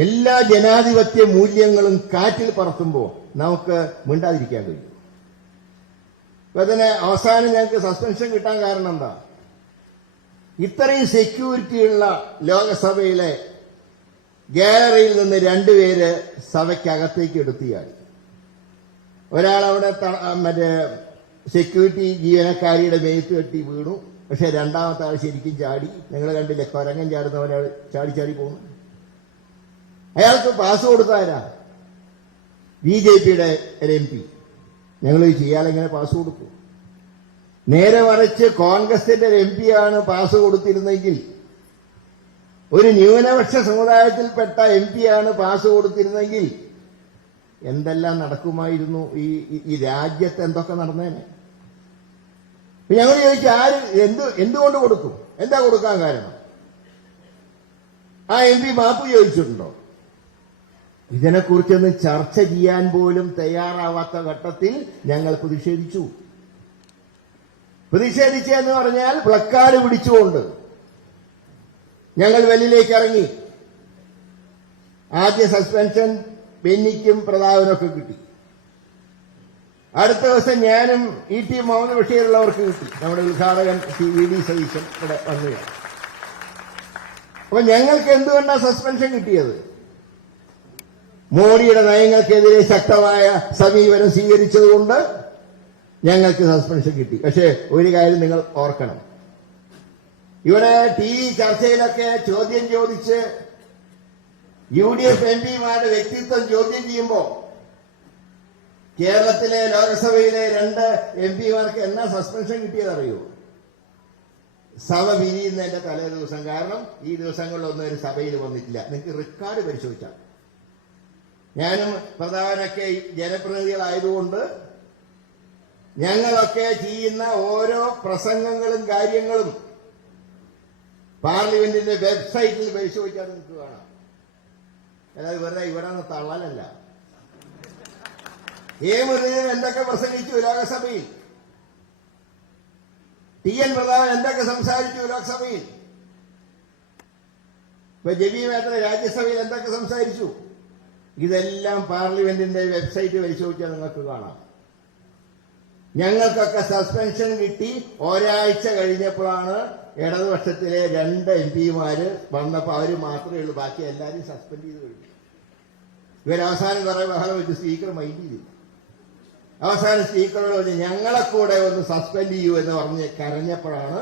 എല്ലാ ജനാധിപത്യ മൂല്യങ്ങളും കാറ്റിൽ പറത്തുമ്പോൾ നമുക്ക് മിണ്ടാതിരിക്കാൻ കഴിയും. അപ്പൊ അതിന് അവസാനം ഞങ്ങൾക്ക് സസ്പെൻഷൻ കിട്ടാൻ കാരണം എന്താ? ഇത്രയും സെക്യൂരിറ്റിയുള്ള ലോകസഭയിലെ ഗാലറിയിൽ നിന്ന് 2 പേര് സഭയ്ക്കകത്തേക്ക് എടുത്തിയാൽ, ഒരാളവിടെ മറ്റേ സെക്യൂരിറ്റി ജീവനക്കാരിയുടെ മേത്ത് കെട്ടി വീണു. പക്ഷെ രണ്ടാമത്തെ ആൾ ശരിക്കും ചാടി. നിങ്ങൾ കണ്ടില്ലേ, കൊരങ്ങൻ ചാടുന്നവരെ ചാടി പോകുന്നു. അയാൾക്ക് പാസ് കൊടുത്താരാ? BJP-യുടെ MP. ഞങ്ങൾ ചെയ്യാലെങ്ങനെ പാസ് കൊടുക്കും? നേരെ മറിച്ച് കോൺഗ്രസിന്റെ ഒരു MP-യാണ് പാസ് കൊടുത്തിരുന്നെങ്കിൽ, ഒരു ന്യൂനപക്ഷ സമുദായത്തിൽപ്പെട്ട MP-യാണ് പാസ് കൊടുത്തിരുന്നെങ്കിൽ എന്തെല്ലാം നടക്കുമായിരുന്നു? ഈ രാജ്യത്ത് എന്തൊക്കെ നടന്നേനെ? ഞങ്ങൾ ചോദിച്ചു, ആര് എന്തുകൊണ്ട് കൊടുക്കും? എന്താ കൊടുക്കാൻ കാരണം? ആ MP മാപ്പ് ചോദിച്ചിട്ടുണ്ടോ? ഇതിനെക്കുറിച്ചൊന്ന് ചർച്ച ചെയ്യാൻ പോലും തയ്യാറാവാത്ത ഘട്ടത്തിൽ ഞങ്ങൾ പ്രതിഷേധിച്ചു. പ്രതിഷേധിച്ചെന്ന് പറഞ്ഞാൽ പ്ലക്കാർഡ് പിടിച്ചുകൊണ്ട് ഞങ്ങൾ വെളിയിലേക്ക് ഇറങ്ങി. ആദ്യ സസ്പെൻഷൻ ബെന്നിക്കും പ്രതാപനൊക്കെ കിട്ടി. അടുത്ത ദിവസം ഞാനും E.T. മുഹമ്മദ് ബഷീറുള്ളവർക്ക് കിട്ടി. നമ്മുടെ ഉദ്ഘാടകൻ VD സതീശൻ ഇവിടെ വന്നു. അപ്പൊ ഞങ്ങൾക്ക് എന്തുകൊണ്ടാണ് സസ്പെൻഷൻ കിട്ടിയത്? മോഡിയുടെ നയങ്ങൾക്കെതിരെ ശക്തമായ സമീപനം സ്വീകരിച്ചതുകൊണ്ട് ഞങ്ങൾക്ക് സസ്പെൻഷൻ കിട്ടി. പക്ഷേ ഒരു കാര്യം നിങ്ങൾ ഓർക്കണം, ഇവിടെ ചർച്ചയിലൊക്കെ ചോദ്യം ചോദിച്ച് UDF MP-മാരുടെ വ്യക്തിത്വം ചോദ്യം ചെയ്യുമ്പോ കേരളത്തിലെ ലോക്സഭയിലെ 2 MP-മാർക്ക് എന്നാ സസ്പെൻഷൻ കിട്ടിയതറിയോ? സഭ പിരിയുന്നതിന്റെ തലേ ദിവസം. കാരണം ഈ ദിവസങ്ങളിലൊന്നും ഒരു സഭയിൽ വന്നിട്ടില്ല. നിങ്ങൾക്ക് റെക്കോർഡ് പരിശോധിച്ചാൽ. ഞാനും പ്രധാനമൊക്കെ ജനപ്രതിനിധികളായതുകൊണ്ട് ഞങ്ങളൊക്കെ ചെയ്യുന്ന ഓരോ പ്രസംഗങ്ങളും കാര്യങ്ങളും പാർലമെന്റിന്റെ വെബ്സൈറ്റിൽ പരിശോധിച്ചാൽ നിങ്ങൾക്ക് കാണാം. അതായത് വെറുതെ ഇവിടെ നിന്ന് തള്ളലല്ല. മുരളീധരൻ എന്തൊക്കെ പ്രസംഗിച്ചു ലോകസഭയിൽ, TN പ്രതാപൻ എന്തൊക്കെ സംസാരിച്ചു ലോക്സഭയിൽ, ഇപ്പൊ ജെബി മേത്തർ രാജ്യസഭയിൽ എന്തൊക്കെ സംസാരിച്ചു, ഇതെല്ലാം പാർലമെന്റിന്റെ വെബ്സൈറ്റ് പരിശോധിച്ചാൽ നിങ്ങൾക്ക് കാണാം. ഞങ്ങൾക്കൊക്കെ സസ്പെൻഷൻ കിട്ടി ഒരാഴ്ച കഴിഞ്ഞപ്പോഴാണ് ഇടതുപക്ഷത്തിലെ 2 MP-മാര് വന്നപ്പോ അവര് മാത്രമേ ഉള്ളൂ, ബാക്കി എല്ലാവരും സസ്പെൻഡ് ചെയ്ത് കഴിഞ്ഞു. ഇവരവസാനം കുറെ ബഹളം വെച്ച് സ്പീക്കർ മൈൻഡ് ചെയ്തില്ല. അവസാനം സ്പീക്കറോട് പറഞ്ഞ് ഞങ്ങളെ കൂടെ ഒന്ന് സസ്പെൻഡ് ചെയ്യൂ എന്ന് പറഞ്ഞ് കരഞ്ഞപ്പോഴാണ്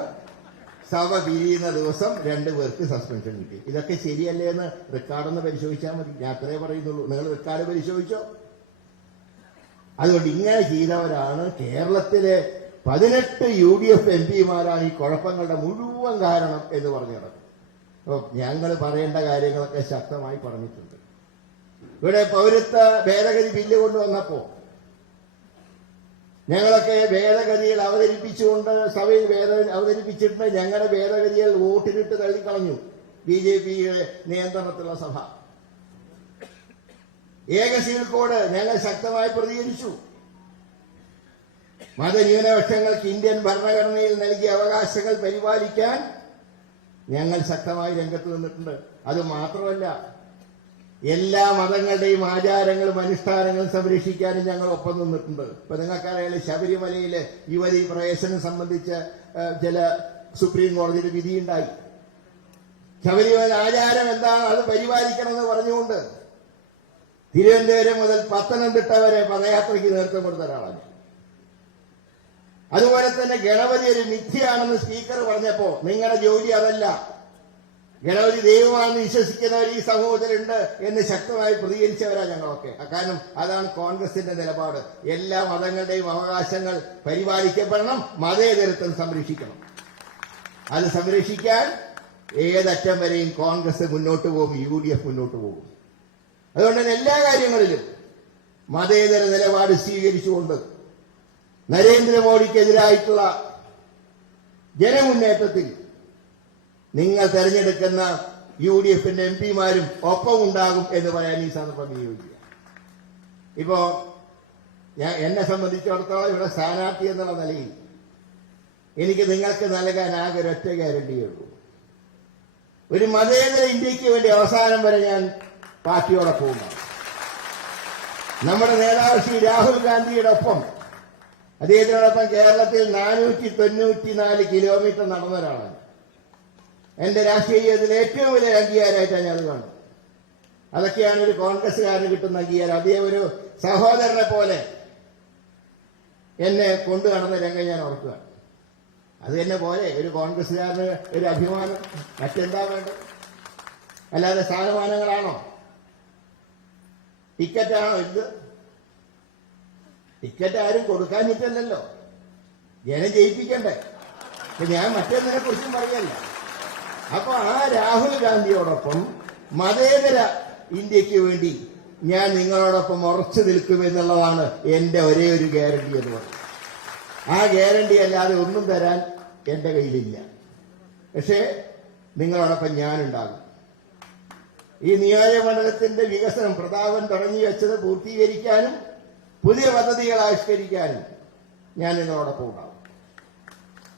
സഭ പിരിയുന്ന ദിവസം 2 പേർക്ക് സസ്പെൻഷൻ കിട്ടി. ഇതൊക്കെ ശരിയല്ലേ എന്ന് റെക്കോർഡൊന്ന് പരിശോധിച്ചാൽ മതി. ഞാൻ അത്രേ പറയുന്നുള്ളൂ. നിങ്ങൾ റെക്കോർഡ് പരിശോധിച്ചോ? അതുകൊണ്ട് ഇങ്ങനെ ചെയ്തവരാണ് കേരളത്തിലെ 18 UDF MP-മാരാണ് ഈ കുഴപ്പങ്ങളുടെ മുഴുവൻ കാരണം എന്ന് പറഞ്ഞു നടക്കും. അപ്പൊ ഞങ്ങൾ പറയേണ്ട കാര്യങ്ങളൊക്കെ ശക്തമായി പറഞ്ഞിട്ടുണ്ട്. ഇവിടെ പൗരത്വ ഭേദഗതി ബില്ല് കൊണ്ടുവന്നപ്പോ ഞങ്ങളൊക്കെ ഭേദഗതികൾ അവതരിപ്പിച്ചുകൊണ്ട് സഭയിൽ അവതരിപ്പിച്ചിട്ട് ഞങ്ങളുടെ ഭേദഗതികൾ വോട്ടിനിട്ട് തള്ളിക്കളഞ്ഞു BJPയുടെ നിയന്ത്രണത്തിലുള്ള സഭ. ഏക സിവിൽ കോഡ് ഞങ്ങൾ ശക്തമായി പ്രതികരിച്ചു. മതന്യൂനപക്ഷങ്ങൾക്ക് ഇന്ത്യൻ ഭരണഘടനയിൽ നൽകിയ അവകാശങ്ങൾ പരിപാലിക്കാൻ ഞങ്ങൾ ശക്തമായി രംഗത്ത് നിന്നിട്ടുണ്ട്. അത് മാത്രമല്ല, എല്ലാ മതങ്ങളുടെയും ആചാരങ്ങളും അനുഷ്ഠാനങ്ങളും സംരക്ഷിക്കാനും ഞങ്ങൾ ഒപ്പം നിന്നിട്ടുണ്ട്. ഇപ്പൊ നിങ്ങൾക്കറിയാം, ശബരിമലയിലെ യുവതി പ്രവേശനം സംബന്ധിച്ച് ചില സുപ്രീം കോടതിയുടെ വിധിയുണ്ടായി. ശബരിമല ആചാരം എന്താണ് അത് പരിപാലിക്കണമെന്ന് പറഞ്ഞുകൊണ്ട് തിരുവനന്തപുരം മുതൽ പത്തനംതിട്ട വരെ പദയാത്രയ്ക്ക് നേതൃത്വം കൊടുത്ത ഒരാളാണ്. അതുപോലെ തന്നെ ഗണപതി ഒരു മിഥ്യയാണെന്ന് സ്പീക്കർ പറഞ്ഞപ്പോ നിങ്ങളുടെ ജോലി അതല്ല, ഗണപതി ദൈവമാണെന്ന് വിശ്വസിക്കുന്നവർ ഈ സമൂഹത്തിലുണ്ട് എന്ന് ശക്തമായി പ്രതികരിച്ചവരാ ഞങ്ങളൊക്കെ. കാരണം അതാണ് കോൺഗ്രസിന്റെ നിലപാട്. എല്ലാ മതങ്ങളുടെയും അവകാശങ്ങൾ പരിപാലിക്കപ്പെടണം, മതേതരത്വം സംരക്ഷിക്കണം. അത് സംരക്ഷിക്കാൻ ഏതറ്റം വരെയും കോൺഗ്രസ് മുന്നോട്ട് പോകും, UDF മുന്നോട്ട് പോകും. അതുകൊണ്ട് തന്നെ എല്ലാ കാര്യങ്ങളിലും മതേതര നിലപാട് സ്വീകരിച്ചുകൊണ്ട് നരേന്ദ്രമോദിക്കെതിരായിട്ടുള്ള ജനമുന്നേറ്റത്തിൽ നിങ്ങൾ തെരഞ്ഞെടുക്കുന്ന UDFന്റെ MP-മാരും ഒപ്പം ഉണ്ടാകും എന്ന് പറയാൻ ഈ സന്ദർഭം വിനിയോഗിക്കുക. ഇപ്പോ എന്നെ സംബന്ധിച്ചിടത്തോളം ഇവിടെ സ്ഥാനാർത്ഥി എന്നുള്ള നിലയിൽ എനിക്ക് നിങ്ങൾക്ക് നൽകാൻ ആകെ ഒരൊറ്റ ഗ്യാരണ്ടിയേ ഉള്ളൂ. ഒരു മതേതര ഇന്ത്യക്ക് വേണ്ടി അവസാനം വരെ ഞാൻ പാർട്ടിയോടൊപ്പം ഉണ്ടാകും. നമ്മുടെ നേതാവ് ശ്രീ രാഹുൽ ഗാന്ധിയുടെ ഒപ്പം, അദ്ദേഹത്തിനോടൊപ്പം കേരളത്തിൽ 494 കിലോമീറ്റർ നടന്ന ഒരാളാണ്. എന്റെ രാഷ്ട്രീയ ജീവിതത്തിൽ ഏറ്റവും വലിയ അംഗീകാരമായിട്ടാണ് ഞാൻ അത് കാണുന്നത്. അതൊക്കെയാണ് ഒരു കോൺഗ്രസ്സുകാരന് കിട്ടുന്ന അംഗീകാരം. അദ്ദേഹം ഒരു സഹോദരനെ പോലെ എന്നെ കൊണ്ടു നടന്ന രംഗം ഞാൻ ഓർക്കുക. അത് തന്നെ പോലെ ഒരു കോൺഗ്രസ്സുകാരന് ഒരു അഭിമാനം, മറ്റെന്താ വേണ്ടത്? അല്ലാതെ സ്ഥാനമാനങ്ങളാണോ, ടിക്കറ്റാണോ? ഇത് ടിക്കറ്റ് ആരും കൊടുക്കാനിട്ടല്ലോ, ജനം ജയിപ്പിക്കണ്ടേ. ഞാൻ മറ്റൊന്നിനെ കുറിച്ചും പറയല്ല. അപ്പൊ ആ രാഹുൽ ഗാന്ധിയോടൊപ്പം മതേതര ഇന്ത്യക്ക് വേണ്ടി ഞാൻ നിങ്ങളോടൊപ്പം ഉറച്ചു നിൽക്കുമെന്നുള്ളതാണ് എന്റെ ഒരേ ഒരു ഗ്യാരണ്ടി എന്ന് പറയുന്നത്. ആ ഗ്യാരണ്ടി അല്ലാതെ ഒന്നും തരാൻ എന്റെ കയ്യിലില്ല. പക്ഷേ നിങ്ങളോടൊപ്പം ഞാനുണ്ടാകും. ഈ നിയോജകമണ്ഡലത്തിന്റെ വികസനം പ്രതാപൻ തുടങ്ങി വെച്ചത് പൂർത്തീകരിക്കാനും പുതിയ പദ്ധതികൾ ആവിഷ്കരിക്കാനും ഞാൻ നിങ്ങളോടൊപ്പം ഉണ്ടാകും.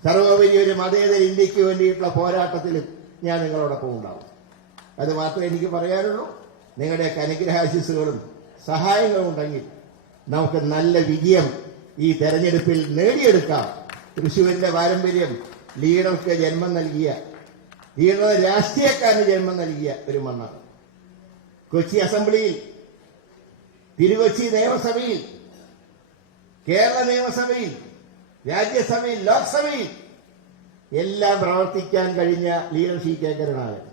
സർവോപരി ഒരു മതേതര ഇന്ത്യക്ക് വേണ്ടിയിട്ടുള്ള പോരാട്ടത്തിലും ഞാൻ നിങ്ങളോടൊപ്പം ഉണ്ടാകും. അത് മാത്രമേ എനിക്ക് പറയാനുള്ളൂ. നിങ്ങളുടെയൊക്കെ അനുഗ്രഹാശിസ്സുകളും സഹായങ്ങളും ഉണ്ടെങ്കിൽ നമുക്ക് നല്ല വിജയം ഈ തെരഞ്ഞെടുപ്പിൽ നേടിയെടുക്കാം. തൃശ്ശൂരിന്റെ പാരമ്പര്യം, ലീഡർക്ക് ജന്മം നൽകിയ ധീരത രാഷ്ട്രീയക്കാരന് ജന്മം നൽകിയ ഒരു മണ്ണാണ്. കൊച്ചി അസംബ്ലിയിൽ, തിരുകൊച്ചി നിയമസഭയിൽ, കേരള നിയമസഭയിൽ, രാജ്യസഭയിൽ, ലോക്സഭയിൽ എല്ലാം പ്രവർത്തിക്കാൻ കഴിഞ്ഞ ലീഡർ സി കെ കരുണാകരൻ.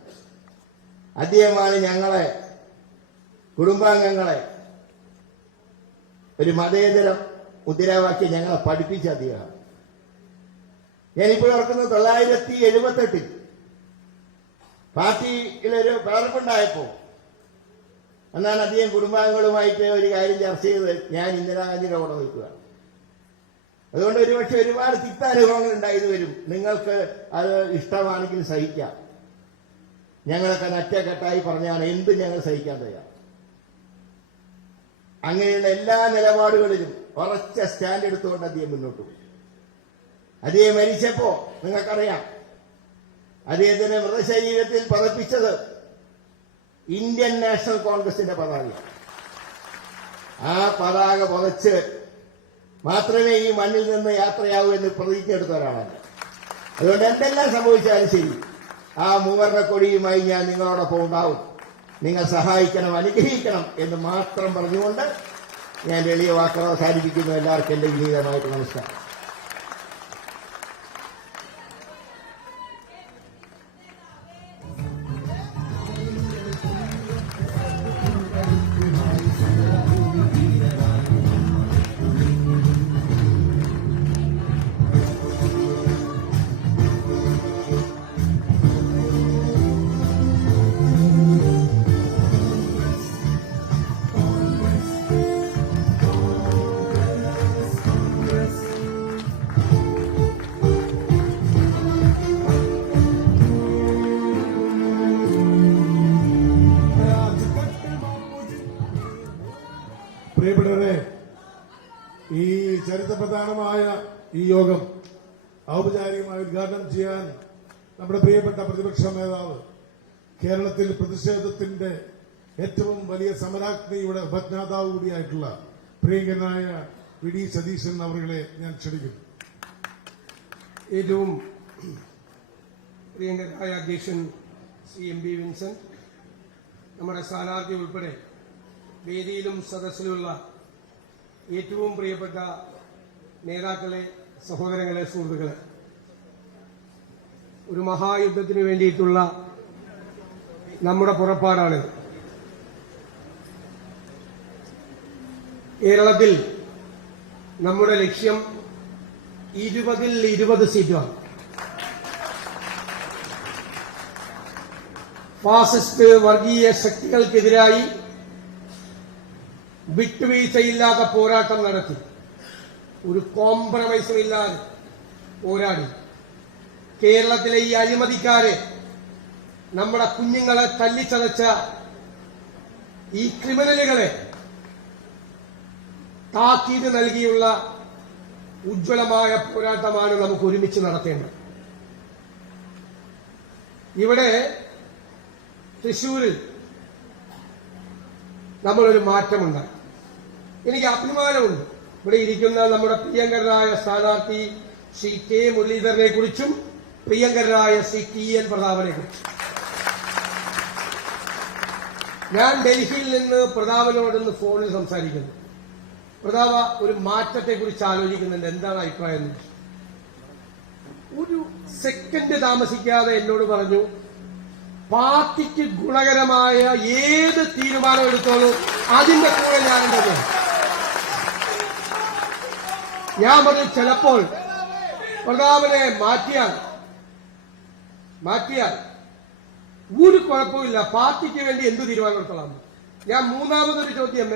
അദ്ദേഹമാണ് ഞങ്ങളെ, കുടുംബാംഗങ്ങളെ ഒരു മതേതര മുദ്രാവാക്യം ഞങ്ങളെ പഠിപ്പിച്ച അദ്ദേഹം. ഞാനിപ്പോൾ ഓർക്കുന്നത് 1978 പാർട്ടിയിലൊരു പിളർപ്പുണ്ടായപ്പോ അന്നാണ് അദ്ദേഹം കുടുംബാംഗങ്ങളുമായിട്ട് ഒരു കാര്യം ചർച്ച ചെയ്ത് ഞാൻ ഇന്ദിരാഗാന്ധിയുടെ കൂടെ നിൽക്കുകയാണ്. അതുകൊണ്ട് ഒരുപക്ഷെ ഒരുപാട് തിക്താനുഭവങ്ങൾ ഉണ്ടായത് വരും. നിങ്ങൾക്ക് അത് ഇഷ്ടമാണെങ്കിൽ സഹിക്കാം. ഞങ്ങളൊക്കെ ഒറ്റക്കെട്ടായി പറഞ്ഞാണ് എന്ത് ഞങ്ങൾ സഹിക്കാൻ തയ്യാർ. അങ്ങനെയുള്ള എല്ലാ നിലപാടുകളിലും ഉറച്ച സ്റ്റാൻഡ് എടുത്തുകൊണ്ട് അദ്ദേഹം മുന്നോട്ട് പോയി. അദ്ദേഹം മരിച്ചപ്പോ നിങ്ങൾക്കറിയാം, അദ്ദേഹത്തിന്റെ മൃതശരീരത്തിൽ പതപ്പിച്ചത് ഇന്ത്യൻ നാഷണൽ കോൺഗ്രസിന്റെ പതാക. ആ പതാക പുതച്ച് മാത്രമേ ഈ മണ്ണിൽ നിന്ന് യാത്രയാവൂ എന്ന് പ്രതിജ്ഞ എടുത്ത ഒരാളാണ്. അതുകൊണ്ട് എന്തെല്ലാം സംഭവിച്ചാലും ശരി, ആ മൂവർണ്ണക്കൊടിയുമായി ഞാൻ നിങ്ങളോടൊപ്പം ഉണ്ടാവും. നിങ്ങൾ സഹായിക്കണം, അനുഗ്രഹിക്കണം എന്ന് മാത്രം പറഞ്ഞുകൊണ്ട് ഞാൻ എളിയ വാക്കുകൾ അവസാനിപ്പിക്കുന്നു. എല്ലാവർക്കും എന്റെ വിനീതമായിട്ട് നമസ്കാരം. പ്രിയപ്പെട്ടവരെ, ഈ ചരിത്രപ്രധാനമായ ഈ യോഗം ഔപചാരികമായി ഉദ്ഘാടനം ചെയ്യാൻ നമ്മുടെ പ്രിയപ്പെട്ട പ്രതിപക്ഷ നേതാവ്, കേരളത്തിൽ പ്രതിഷേധത്തിന്റെ ഏറ്റവും വലിയ സമരാഗ്നിയുടെ ഉപജ്ഞാതാവ് കൂടിയായിട്ടുള്ള പ്രിയങ്കനായ വി ഡി സതീശൻ അവരെ ഞാൻ ക്ഷണിക്കുന്നു. ഏറ്റവും പ്രിയങ്കരായ അധ്യക്ഷൻ ശ്രീ എം പി വിൻസെന്റ്, നമ്മുടെ സ്ഥാനാർത്ഥി ഉൾപ്പെടെ വേദിയിലും സദസ്സിലുള്ള ഏറ്റവും പ്രിയപ്പെട്ട നേതാക്കളെ, സഹോദരങ്ങളെ, സുഹൃത്തുക്കളെ, ഒരു മഹായുദ്ധത്തിന് വേണ്ടിയിട്ടുള്ള നമ്മുടെ പുറപ്പാടാണിത്. കേരളത്തിൽ നമ്മുടെ ലക്ഷ്യം 20-ൽ 20 സീറ്റാണ്. ഫാസിസ്റ്റ് വർഗീയ ശക്തികൾക്കെതിരായി വിട്ടുവീഴ്ചയില്ലാത്ത പോരാട്ടം നടത്തി, ഒരു കോംപ്രമൈസും ഇല്ലാതെ പോരാടി കേരളത്തിലെ ഈ അഴിമതിക്കാരെ, നമ്മുടെ കുഞ്ഞുങ്ങളെ തല്ലിച്ചതച്ച ഈ ക്രിമിനലുകളെ താക്കീത് നൽകിയുള്ള ഉജ്ജ്വലമായ പോരാട്ടമാണ് നമുക്ക് ഒരുമിച്ച് നടത്തേണ്ടത്. ഇവിടെ തൃശ്ശൂരിൽ നമ്മളൊരു മാറ്റമുണ്ടായി. എനിക്ക് അഭിമാനമുണ്ട് ഇവിടെ ഇരിക്കുന്ന നമ്മുടെ പ്രിയങ്കരനായ സ്ഥാനാർത്ഥി ശ്രീ കെ മുരളീധരനെ കുറിച്ചും പ്രിയങ്കരനായ ശ്രീ ടി എൻ പ്രതാപനെ കുറിച്ചും. ഞാൻ ഡൽഹിയിൽ നിന്ന് പ്രതാപനോടൊന്ന് ഫോണിൽ സംസാരിക്കുന്നു. പ്രതാപ, ഒരു മാറ്റത്തെക്കുറിച്ച് ആലോചിക്കുന്നുണ്ട്, എന്താണ് അഭിപ്രായം? ഒരു സെക്കൻഡ് താമസിക്കാതെ എന്നോട് പറഞ്ഞു, പാർട്ടിക്ക് ഗുണകരമായ ഏത് തീരുമാനം എടുത്തോളൂ, അതിന്റെ കൂടെ ഞാനുണ്ടത്. ഞാൻ പറഞ്ഞു, ചിലപ്പോൾ പ്രതാപനെ മാറ്റിയാൽ ഒരു കുഴപ്പമില്ല, പാർട്ടിക്ക് വേണ്ടി എന്ത് തീരുമാനം എടുത്തോളാം. ഞാൻ മൂന്നാമതൊരു ചോദ്യം,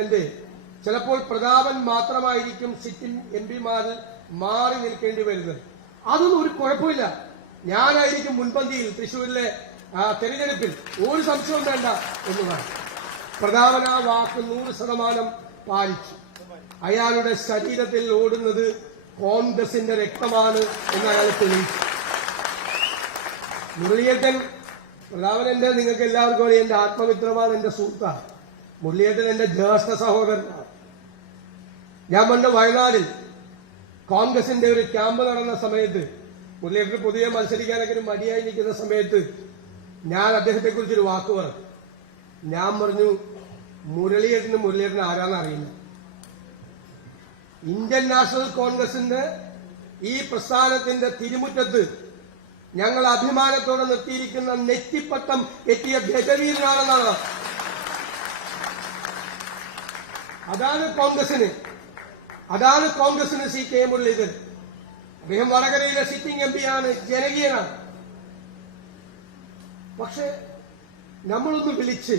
ചിലപ്പോൾ പ്രതാപൻ മാത്രമായിരിക്കും സിറ്റിംഗ് എം പിമാരിൽ മാറി നിൽക്കേണ്ടി വരുന്നത്. അതൊന്നും ഒരു കുഴപ്പമില്ല, ഞാനായിരിക്കും മുൻപന്തിയിൽ തൃശ്ശൂരിലെ തെരഞ്ഞെടുപ്പിൽ, ഒരു സംശയവും വേണ്ട എന്ന് പറഞ്ഞു. പ്രതാപൻ ആ വാക്ക് 100% പാലിച്ചു. അയാളുടെ ശരീരത്തിൽ ഓടുന്നത് കോൺഗ്രസിന്റെ രക്തമാണ് എന്ന് അയാൾ തെളിയിച്ചു. മുരളിയേട്ടൻ, പ്രതാപൻ നിങ്ങൾക്ക് എല്ലാവർക്കും അറിയാം, എന്റെ ആത്മമിത്രമാണ്, എന്റെ സുഹൃത്താണ്. മുരളിയേട്ടൻ എന്റെ ജ്യേഷ്ഠ സഹോദരനാണ്. ഞാൻ പണ്ട് വയനാടിൽ കോൺഗ്രസിന്റെ ഒരു ക്യാമ്പ് നടന്ന സമയത്ത്, മുരളിയേട്ടൻ പൊതുവെ മത്സരിക്കാനൊക്കെ മടിയായി നിൽക്കുന്ന സമയത്ത് ഞാൻ അദ്ദേഹത്തെ കുറിച്ചൊരു വാക്ക് പറഞ്ഞു. ഞാൻ പറഞ്ഞു, മുരളിയേട്ടന് ആരാന്ന് അറിയില്ല. ഇന്ത്യൻ നാഷണൽ കോൺഗ്രസിന്റെ ഈ പ്രസ്ഥാനത്തിന്റെ തിരുമുറ്റത്ത് ഞങ്ങൾ അഭിമാനത്തോടെ നിർത്തിയിരിക്കുന്ന നെറ്റിപ്പട്ടം എത്തിയ ഗജവീരനാണെന്നാണ്. അതാണ് കോൺഗ്രസിന് സി കെ മുരളീധരൻ. അദ്ദേഹം വടകരയിലെ സിറ്റിംഗ് എം പിയാണ്, ജനകീയനാണ്. പക്ഷെ നമ്മളൊന്ന് വിളിച്ച്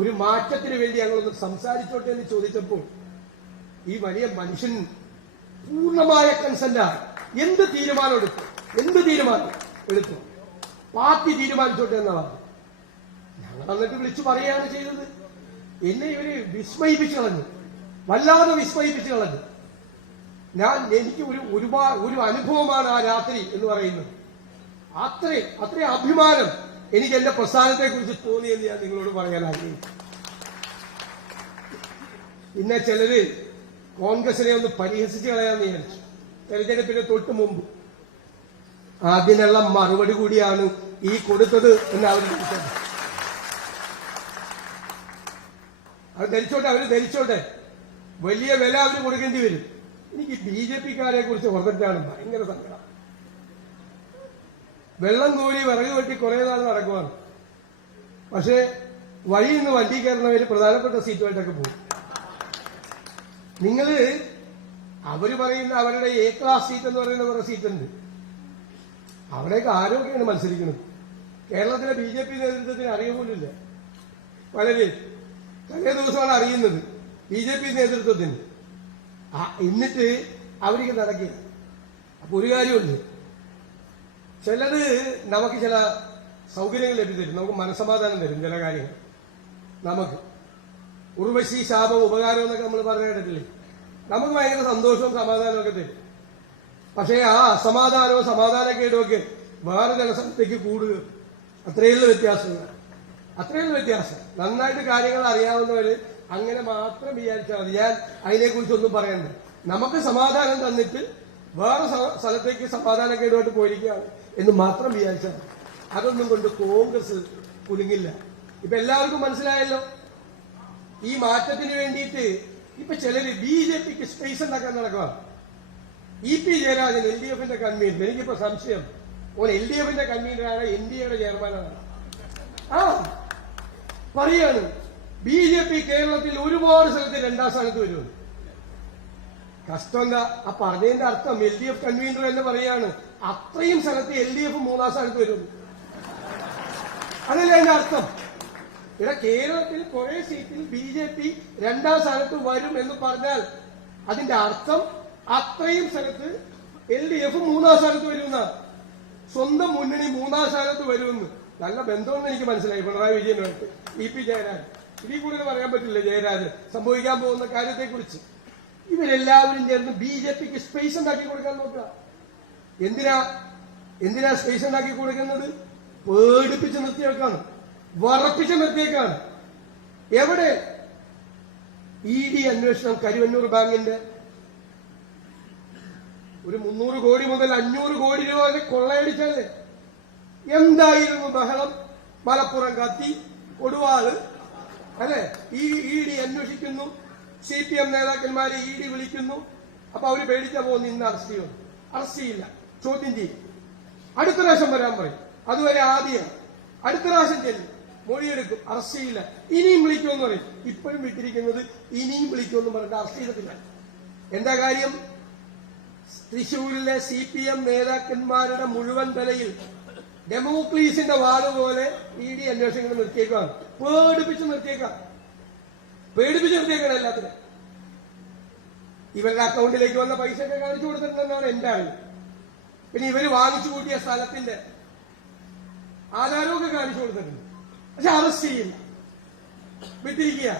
ഒരു മാറ്റത്തിന് വേണ്ടി ഞങ്ങളൊന്ന് സംസാരിച്ചോട്ടെ എന്ന് ചോദിച്ചപ്പോൾ ഈ വലിയ മനുഷ്യൻ പൂർണ്ണമായ കൺസെന്റാണ്. എന്ത് തീരുമാനം എടുത്തു പാർട്ടി തീരുമാനിച്ചോട്ടെ എന്നതാണ്. ഞങ്ങൾ എന്നിട്ട് വിളിച്ചു പറയുകയാണ് ചെയ്തത്. എന്നെ ഇവര് വിസ്മയിപ്പിച്ചു കളഞ്ഞു, വല്ലാതെ വിസ്മയിപ്പിച്ചു കളഞ്ഞു. എനിക്ക് ഒരു അനുഭവമാണ് ആ രാത്രി എന്ന് പറയുന്നത്. അത്രയും അഭിമാനം എനിക്ക് എന്റെ പ്രസ്ഥാനത്തെ കുറിച്ച് തോന്നിയെന്ന് ഞാൻ നിങ്ങളോട് പറയാൻ ആഗ്രഹിച്ചു. പിന്നെ ചിലര് കോൺഗ്രസിനെ ഒന്ന് പരിഹസിച്ച് കളയാന്ന് വിചാരിച്ചു തെരഞ്ഞെടുപ്പിന് തൊട്ട് മുമ്പ്. അതിനുള്ള മറുപടി കൂടിയാണ് ഈ കൊടുത്തത് എന്ന് അവർ ധരിച്ചോട്ടെ. വലിയ വില അവർ കൊടുക്കേണ്ടി വരും. എനിക്ക് BJP-ക്കാരെ കുറിച്ച് ഓർത്തിട്ടാണ് ഭയങ്കര സങ്കടം. വെള്ളം കോരി വിറക് വെട്ടി കുറെ നാൾ നടക്കുവാണ്. പക്ഷേ വഴിയിൽ നിന്ന് വണ്ടി കയറുന്നവര് പ്രധാനപ്പെട്ട സീറ്റുമായിട്ടൊക്കെ പോകും. അവര് പറയുന്ന അവരുടെ A ക്ലാസ് സീറ്റ് എന്ന് പറയുന്ന കുറെ സീറ്റുണ്ട്. അവിടെയൊക്കെ ആരോഗ്യമാണ് മത്സരിക്കുന്നത്. കേരളത്തിലെ BJP നേതൃത്വത്തിന് അറിയ പോലില്ല. പലരും തലേ ദിവസമാണ് അറിയുന്നത് BJP നേതൃത്വത്തിന്. എന്നിട്ട് അവർക്ക് നടക്കില്ല. അപ്പൊ ഒരു കാര്യമുണ്ട്, ചിലത് നമുക്ക് ചില സൗകര്യങ്ങൾ ലഭിച്ചു, നമുക്ക് മനസ്സമാധാനം തരും. ചില കാര്യങ്ങൾ നമുക്ക് ഉർവശി ശാപം ഉപകാരം എന്നൊക്കെ നമ്മൾ പറഞ്ഞു കേട്ടിട്ടില്ലേ? നമുക്ക് ഭയങ്കര സന്തോഷവും സമാധാനവും ഒക്കെ തരും. പക്ഷേ ആ അസമാധാനവും സമാധാനക്കേടും ഒക്കെ വേറെ ചില സ്ഥലത്തേക്ക് കൂടുക. അത്രയുള്ള വ്യത്യാസം. നന്നായിട്ട് കാര്യങ്ങൾ അറിയാവുന്നവര് അങ്ങനെ മാത്രം വിചാരിച്ചാൽ മതി. ഞാൻ അതിനെക്കുറിച്ചൊന്നും പറയണ്ട. നമുക്ക് സമാധാനം തന്നിട്ട് വേറെ സ്ഥലത്തേക്ക് സമാധാനക്കേടുമായിട്ട് പോയിരിക്കുകയാണ് എന്ന് മാത്രം വിചാരിച്ചാൽ മതി. അതൊന്നും കൊണ്ട് കോൺഗ്രസ് കുലുങ്ങില്ല. ഇപ്പൊ എല്ലാവർക്കും മനസ്സിലായല്ലോ ഈ മാറ്റത്തിന് വേണ്ടിയിട്ട്. ഇപ്പൊ ചിലര് BJP-ക്ക് സ്പേസ് ഉണ്ടാക്കാൻ നടക്കുക. EP ജയരാജൻ LDF-ന്റെ കൺവീനർ. എനിക്കിപ്പോ സംശയം, LDF-ന്റെ കൺവീനറാണ്, NDA-യുടെ ചെയർമാനാണ്. പറയാണ് BJP കേരളത്തിൽ ഒരുപാട് സ്ഥലത്ത് 2ാം സ്ഥാനത്ത് വരുമെന്ന്. കഷ്ടം എന്താ ആ പറഞ്ഞതിന്റെ അർത്ഥം? LDF കൺവീനർ എന്ന് പറയാണ് അത്രയും സ്ഥലത്ത് LDF 3ാം സ്ഥാനത്ത് വരുമെന്ന്. അതല്ലേ അതിന്റെ അർത്ഥം? ഇവിടെ കേരളത്തിൽ കുറെ സീറ്റിൽ BJP 2ാം സ്ഥാനത്ത് വരും എന്ന് പറഞ്ഞാൽ അതിന്റെ അർത്ഥം അത്രയും സ്ഥലത്ത് LDF 3ാം സ്ഥാനത്ത് വരുമെന്നാണ്. സ്വന്തം മുന്നണി 3ാം സ്ഥാനത്ത് വരുമെന്ന്. നല്ല ബന്ധമെന്ന് എനിക്ക് മനസ്സിലായി പിണറായി വിജയനുമായിട്ട്. EP ജയരാജൻ ഇതിൽ കൂടുതൽ പറയാൻ പറ്റില്ല. ജയരാജൻ സംഭവിക്കാൻ പോകുന്ന കാര്യത്തെക്കുറിച്ച് ഇവരെല്ലാവരും ചേർന്ന് BJP-ക്ക് സ്പേസ് ഉണ്ടാക്കി കൊടുക്കാൻ നോക്കുക. എന്തിനാ സ്പേസ് ഉണ്ടാക്കി കൊടുക്കുന്നത്? പേടിപ്പിച്ച് നിർത്തിയേക്കാണ്, വറപ്പിച്ച് നിർത്തിയേക്കാണ്. എവിടെ ED അന്വേഷണം? കരുവന്നൂർ ബാങ്കിന്റെ ഒരു 300 കോടി മുതൽ 500 കോടി രൂപ വരെ കൊള്ളയടിച്ചത്. എന്തായിരുന്നു ബഹളം? മലപ്പുറം കത്തി, കൊടുവാള് അല്ലെ? ED അന്വേഷിക്കുന്നു. CPM നേതാക്കന്മാരെ ED വിളിക്കുന്നു. അപ്പൊ അവര് പേടിച്ച പോകുന്നു. ഇന്ന് അറസ്റ്റ് ചെയ്യില്ല, ചോദ്യം ചെയ്യും. അടുത്ത പ്രാവശ്യം വരാൻ പറയും. അതുവരെ ആദ്യം അടുത്ത പ്രാവശ്യം ചെല്ലും, മൊഴിയെടുക്കും, അറസ്റ്റ് ചെയ്യില്ല. ഇനിയും വിളിക്കുമെന്ന് പറയും. ഇപ്പോഴും വിട്ടിരിക്കുന്നത് ഇനിയും വിളിക്കുമെന്ന് പറഞ്ഞിട്ട് അറസ്റ്റ് ചെയ്തിട്ടില്ല. എന്താ കാര്യം? തൃശൂരിലെ CPM നേതാക്കന്മാരുടെ മുഴുവൻ തലയിൽ ഡെമോക്രീസിന്റെ വാല് പോലെ ED അന്വേഷണങ്ങൾ നിർത്തിയേക്കാണ്. പേടിപ്പിച്ച് നിർത്തിയേക്കാണ് എല്ലാത്തിനും. ഇവരുടെ അക്കൗണ്ടിലേക്ക് വന്ന പൈസയൊക്കെ കാണിച്ചു കൊടുത്തിട്ടുണ്ടെന്നാണ് എന്റെ അറിവ്. പിന്നെ ഇവര് വാങ്ങിച്ചു കൂട്ടിയ സ്ഥലത്തിന്റെ ആധാരമൊക്കെ കാണിച്ചു കൊടുത്തിട്ടുണ്ട്. പക്ഷെ അറസ്റ്റ് ചെയ്യില്ല, വിട്ടിരിക്കുക.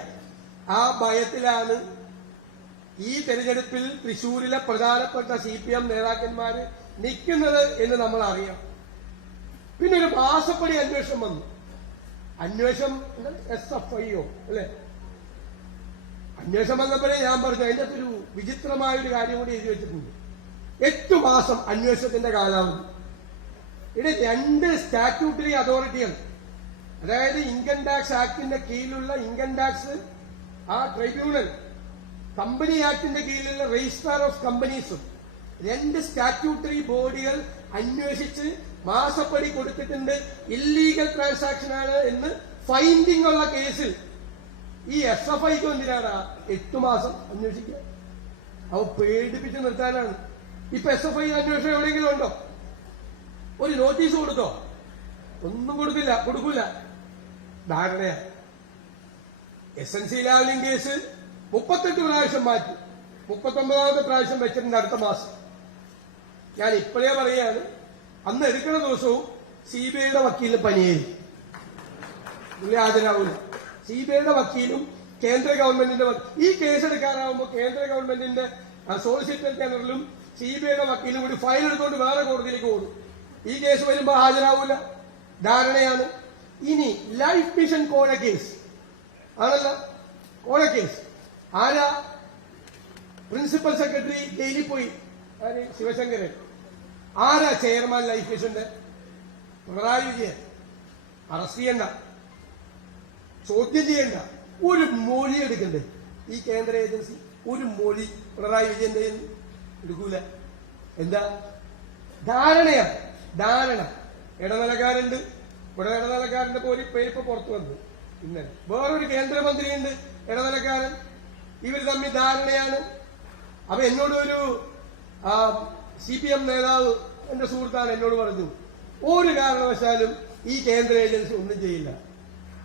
ആ ഭയത്തിലാണ് ഈ തെരഞ്ഞെടുപ്പിൽ തൃശൂരിലെ പ്രധാനപ്പെട്ട CPM നേതാക്കന്മാര് നിൽക്കുന്നത് എന്ന് നമ്മൾ അറിയാം. പിന്നെ ഒരു മാസപ്പടി അന്വേഷണം വന്നു. അന്വേഷണം SFIO അല്ലെ? അന്വേഷണം വന്നപ്പോഴേ ഞാൻ പറഞ്ഞു അതിന്റെ അകത്തൊരു വിചിത്രമായ ഒരു കാര്യം കൂടി എഴുതി വെച്ചിട്ടുണ്ട്. 8 മാസം അന്വേഷണത്തിന്റെ കാലാവധി. ഇവിടെ 2 സ്റ്റാറ്റ്യൂട്ടറി അതോറിറ്റികൾ അതായത് ഇൻകം ടാക്സ് ആക്ടിന്റെ കീഴിലുള്ള ഇൻകം ടാക്സ് ആ ട്രൈബ്യൂണൽ, കമ്പനി ആക്ടിന്റെ കീഴിലുള്ള രജിസ്ട്രാർ ഓഫ് കമ്പനീസും 2 സ്റ്റാറ്റ്യൂട്ടറി ബോഡികൾ അന്വേഷിച്ച് മാസപ്പടി കൊടുത്തിട്ടുണ്ട്, ഇല്ലീഗൽ ട്രാൻസാക്ഷൻ ആണ് എന്ന് ഫൈൻഡിംഗ് ഉള്ള കേസിൽ ഈ SFIക്ക് എന്തിനാണ് 8 മാസം അന്വേഷിക്കുക? അവ പേടിപ്പിച്ച് നിർത്താനാണ്. ഇപ്പൊ SFI അന്വേഷണം എവിടെയെങ്കിലും ഉണ്ടോ? ഒരു നോട്ടീസ് കൊടുത്തോ? ഒന്നും കൊടുക്കൂല. ധാരണയാ. SNC ലാവലിംഗ് കേസ് 38 പ്രാവശ്യം മാറ്റി, 39ാമത്തെ പ്രാവശ്യം വെച്ചിട്ടുണ്ട് അടുത്ത മാസം. ഞാൻ ഇപ്പോഴേ പറയാണ്, അന്ന് എടുക്കുന്ന ദിവസവും CBIയുടെ വക്കീലിന് പനിയായിരിക്കും, ഹാജരാവില്ല. CBIയുടെ വക്കീലും കേന്ദ്ര ഗവൺമെന്റിന്റെ ഈ കേസ് എടുക്കാനാവുമ്പോൾ കേന്ദ്ര ഗവൺമെന്റിന്റെ സോളിസിറ്റർ ജനറലും CBIയുടെ വക്കീലും കൂടി ഫയൽ എടുത്തുകൊണ്ട് വേറെ കോടതിയിലേക്ക് ഓടും. ഈ കേസ് വരുമ്പോൾ ഹാജരാവൂല. ധാരണയാണ്. ഇനി ലൈഫ് മിഷൻ കോഴ കേസ് ആണല്ലോ, കോഴ കേസ് ആരാ? പ്രിൻസിപ്പൽ സെക്രട്ടറി ജയിലിൽ പോയി, ശിവശങ്കരൻ. ആരാ ചെയർമാൻ ലൈഫ് മിഷന്റെ? പിണറായി വിജയൻ. അറസ്റ്റ് ചെയ്യണ്ട, ചോദ്യം ചെയ്യണ്ട, ഒരു മൊഴി എടുക്കണ്ടേ ഈ കേന്ദ്ര ഏജൻസി? ഒരു മൊഴി പിണറായി വിജയന്റെ എടുക്കൂല. എന്താ? ധാരണയാണ്. ധാരണ. ഇടനിലക്കാരുണ്ട്, ഇവിടെ ഇടനിലക്കാരന്റെ പേരിപ്പോ പുറത്തു വന്നു. ഇന്നലെ വേറൊരു കേന്ദ്രമന്ത്രിയുണ്ട് ഇടനിലക്കാരൻ. ഇവർ തമ്മിൽ ധാരണയാണ്. അപ്പൊ എന്നോട് ഒരു CPM നേതാവ്, എന്റെ സുഹൃത്താണ്, എന്നോട് പറഞ്ഞു, ഒരു കാരണവശാലും ഈ കേന്ദ്ര ഏജൻസി ഒന്നും ചെയ്യില്ല.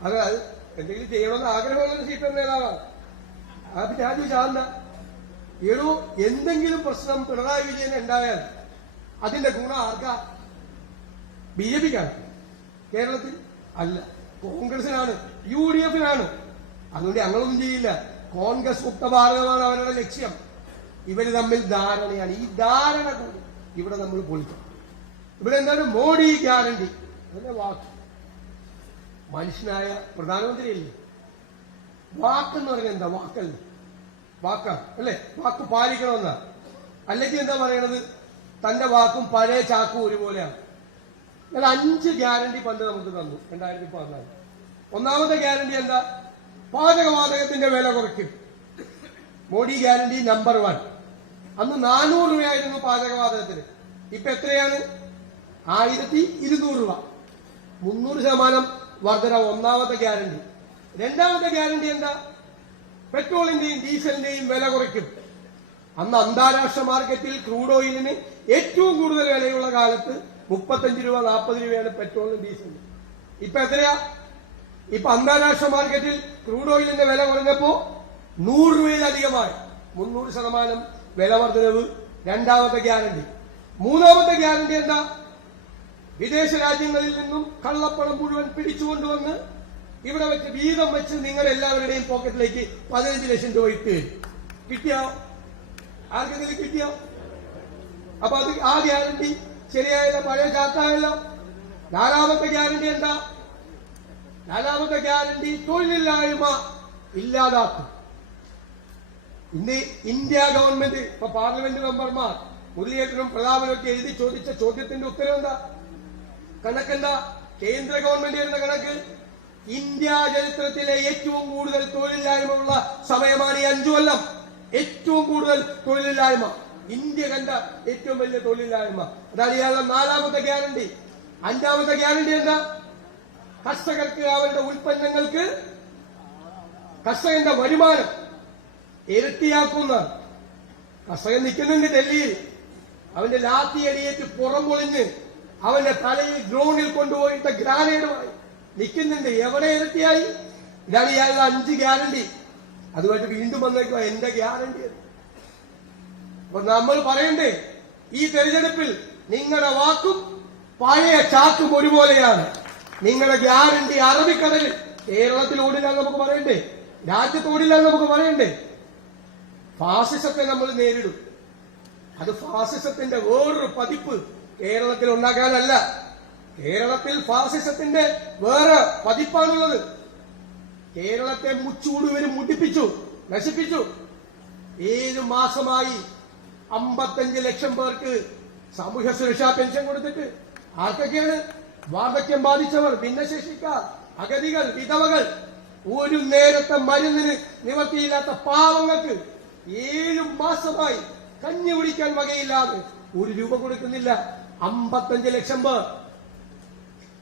അത് എന്തെങ്കിലും ചെയ്യണമെന്ന് ആഗ്രഹമുള്ള CPM നേതാവാണ്. അപ്പൊ ഞാൻ ചോദിച്ചാൽ ഏടോ എന്തെങ്കിലും പ്രശ്നം പിണറായി വിജയൻ ഉണ്ടായാൽ അതിന്റെ ഗുണം ആർക്കാ? BJPക്കാണ്. കേരളത്തിൽ അല്ല, കോൺഗ്രസിനാണ്, UDFനാണ്. അതുകൊണ്ട് ഞങ്ങളൊന്നും ചെയ്യില്ല. കോൺഗ്രസ് മുക്ത ഭാരതമാണ് അവരുടെ ലക്ഷ്യം. ഇവര് തമ്മിൽ ധാരണയാണ്. ഈ ധാരണ കൂടി ഇവിടെ നമ്മൾ പൊളിക്കണം. ഇവിടെ എന്താണ്? മോഡി ഗ്യാരണ്ടി. അതിന്റെ വാക്ക്. മനുഷ്യനായ പ്രധാനമന്ത്രിയല്ലേ? വാക്കെന്ന് പറഞ്ഞാൽ എന്താ? വാക്കല്ലേ, വാക്കാണ് അല്ലേ? വാക്ക് പാലിക്കണമെന്നാ. അല്ലെങ്കിൽ എന്താ പറയണത്? തന്റെ വാക്കും പഴയ ചാക്കും ഒരുപോലെയാണ്. എന്നാൽ 5 ഗ്യാരണ്ടി പണ്ട് നമുക്ക് തന്നു 2014. ഒന്നാമത്തെ ഗ്യാരണ്ടി എന്താ? പാചകവാതകത്തിന്റെ വില കുറയ്ക്കും. Modi guarantee number 1. അന്ന് 400 രൂപയായിരുന്നു പാചകവാതകത്തിന്. ഇപ്പൊ എത്രയാണ്? 1200 രൂപ. 300% വർധന. ഒന്നാമത്തെ ഗ്യാരണ്ടി. രണ്ടാമത്തെ ഗ്യാരണ്ടി എന്താ? പെട്രോളിന്റെയും ഡീസലിന്റെയും വില കുറയ്ക്കും. അന്ന് അന്താരാഷ്ട്ര മാർക്കറ്റിൽ ക്രൂഡ് ഓയിലിന് ഏറ്റവും കൂടുതൽ വിലയുള്ള കാലത്ത് 35 രൂപ 40 രൂപയാണ് പെട്രോളിനും ഡീസലിനും. ഇപ്പൊ എത്രയാ? ഇപ്പൊ അന്താരാഷ്ട്ര മാർക്കറ്റിൽ ക്രൂഡ് ഓയിലിന്റെ വില കുറഞ്ഞപ്പോ 100 രൂപയിലധികമായി. 300% വില വർധനവ്. രണ്ടാമത്തെ ഗ്യാരണ്ടി. മൂന്നാമത്തെ ഗ്യാരണ്ടി എന്താ? വിദേശ രാജ്യങ്ങളിൽ നിന്നും കള്ളപ്പണം മുഴുവൻ പിടിച്ചുകൊണ്ടുവന്ന് ഇവിടെ വെച്ച് വീതം വെച്ച് നിങ്ങൾ എല്ലാവരുടെയും പോക്കറ്റിലേക്ക് 15 ലക്ഷം രൂപ ഇട്ട് കിട്ടിയോ? ആർക്കെങ്കിലും കിട്ടിയോ? അപ്പൊ അത് ആ ഗ്യാരണ്ടി ശരിയായല്ലോ, പഴയ ചാത്തായല്ലോ. നാലാമത്തെ ഗ്യാരണ്ടി എന്താ? നാലാമത്തെ ഗ്യാരണ്ടി തൊഴിലില്ലായ്മ ഇല്ലാതാക്കും. ഇന്ന് ഇന്ത്യ ഗവൺമെന്റ് ഇപ്പൊ പാർലമെന്റ് മെമ്പർമാർ മുരളീധരനും പ്രതാപനും ഒക്കെ എഴുതി ചോദിച്ച ചോദ്യത്തിന്റെ ഉത്തരം എന്താ? കണക്കെന്താ? കേന്ദ്ര ഗവൺമെന്റ് എഴുതുന്ന കണക്ക് ഇന്ത്യ ചരിത്രത്തിലെ ഏറ്റവും കൂടുതൽ തൊഴിലില്ലായ്മ ഉള്ള സമയമാണ് ഈ 5 കൊല്ലം. ഏറ്റവും കൂടുതൽ തൊഴിലില്ലായ്മ ഇന്ത്യ കണ്ട ഏറ്റവും വലിയ തൊഴിലില്ലായ്മ. അതാണ് ഇയാളുടെ നാലാമത്തെ ഗ്യാരണ്ടി. അഞ്ചാമത്തെ ഗ്യാരണ്ടി എന്താ? കർഷകർക്ക് അവരുടെ ഉൽപ്പന്നങ്ങൾക്ക് കർഷകന്റെ വരുമാനം ഇരട്ടിയാക്കുന്ന. കർഷകൻ നിൽക്കുന്നുണ്ട് ഡൽഹിയിൽ, അവന്റെ ലാത്തിയടിയേറ്റ് പുറം പൊളിഞ്ഞ് അവന്റെ തലയിൽ ഡ്രോണിൽ കൊണ്ടുപോയിട്ട് ഗ്രാനേഡുമായി നിൽക്കുന്നുണ്ട്. എവിടെ ഇരട്ടിയായി? ഇതാണ് ഇയാളുടെ 5 ഗ്യാരണ്ടി. അതുമായിട്ട് വീണ്ടും വന്നേക്കുക എന്റെ ഗ്യാരണ്ടി. അപ്പൊ നമ്മൾ പറയണ്ടേ, ഈ തെരഞ്ഞെടുപ്പിൽ നിങ്ങളുടെ വാക്കും പഴയ ചാക്കും ഒരുപോലെയാണ്. നിങ്ങളുടെ ഗ്യാരണ്ടി അറബിക്കടലിൽ. കേരളത്തിൽ ഓടില്ല നമുക്ക് പറയണ്ടേ, രാജ്യത്ത് ഓടില്ല നമുക്ക് പറയണ്ടേ. ഫാസിസത്തെ നമ്മൾ നേരിടും. അത് ഫാസിസത്തിന്റെ വേറൊരു പതിപ്പ് കേരളത്തിൽ ഉണ്ടാക്കാനല്ല. കേരളത്തിൽ ഫാസിസത്തിന്റെ വേറെ പതിപ്പാണുള്ളത്. കേരളത്തെ മുച്ചൂടുവരും മുടിപ്പിച്ചു, നശിപ്പിച്ചു. 7 മാസമായി 55 ലക്ഷം പേർക്ക് സാമൂഹ്യ സുരക്ഷാ പെൻഷൻ കൊടുത്തിട്ട് ആർക്കൊക്കെയാണ്? വാർദ്ധക്യം ബാധിച്ചവർ, ഭിന്നശേഷിക്കാർ, അഗതികൾ, വിധവകൾ, ഒരു നേരത്തെ മരുന്നിന് നിവർത്തിയില്ലാത്ത പാവങ്ങൾക്ക് 7 മാസമായി കഞ്ഞി കുടിക്കാൻ വകയില്ലാതെ 1 രൂപ കൊടുക്കുന്നില്ല. 55 ലക്ഷം പേർ,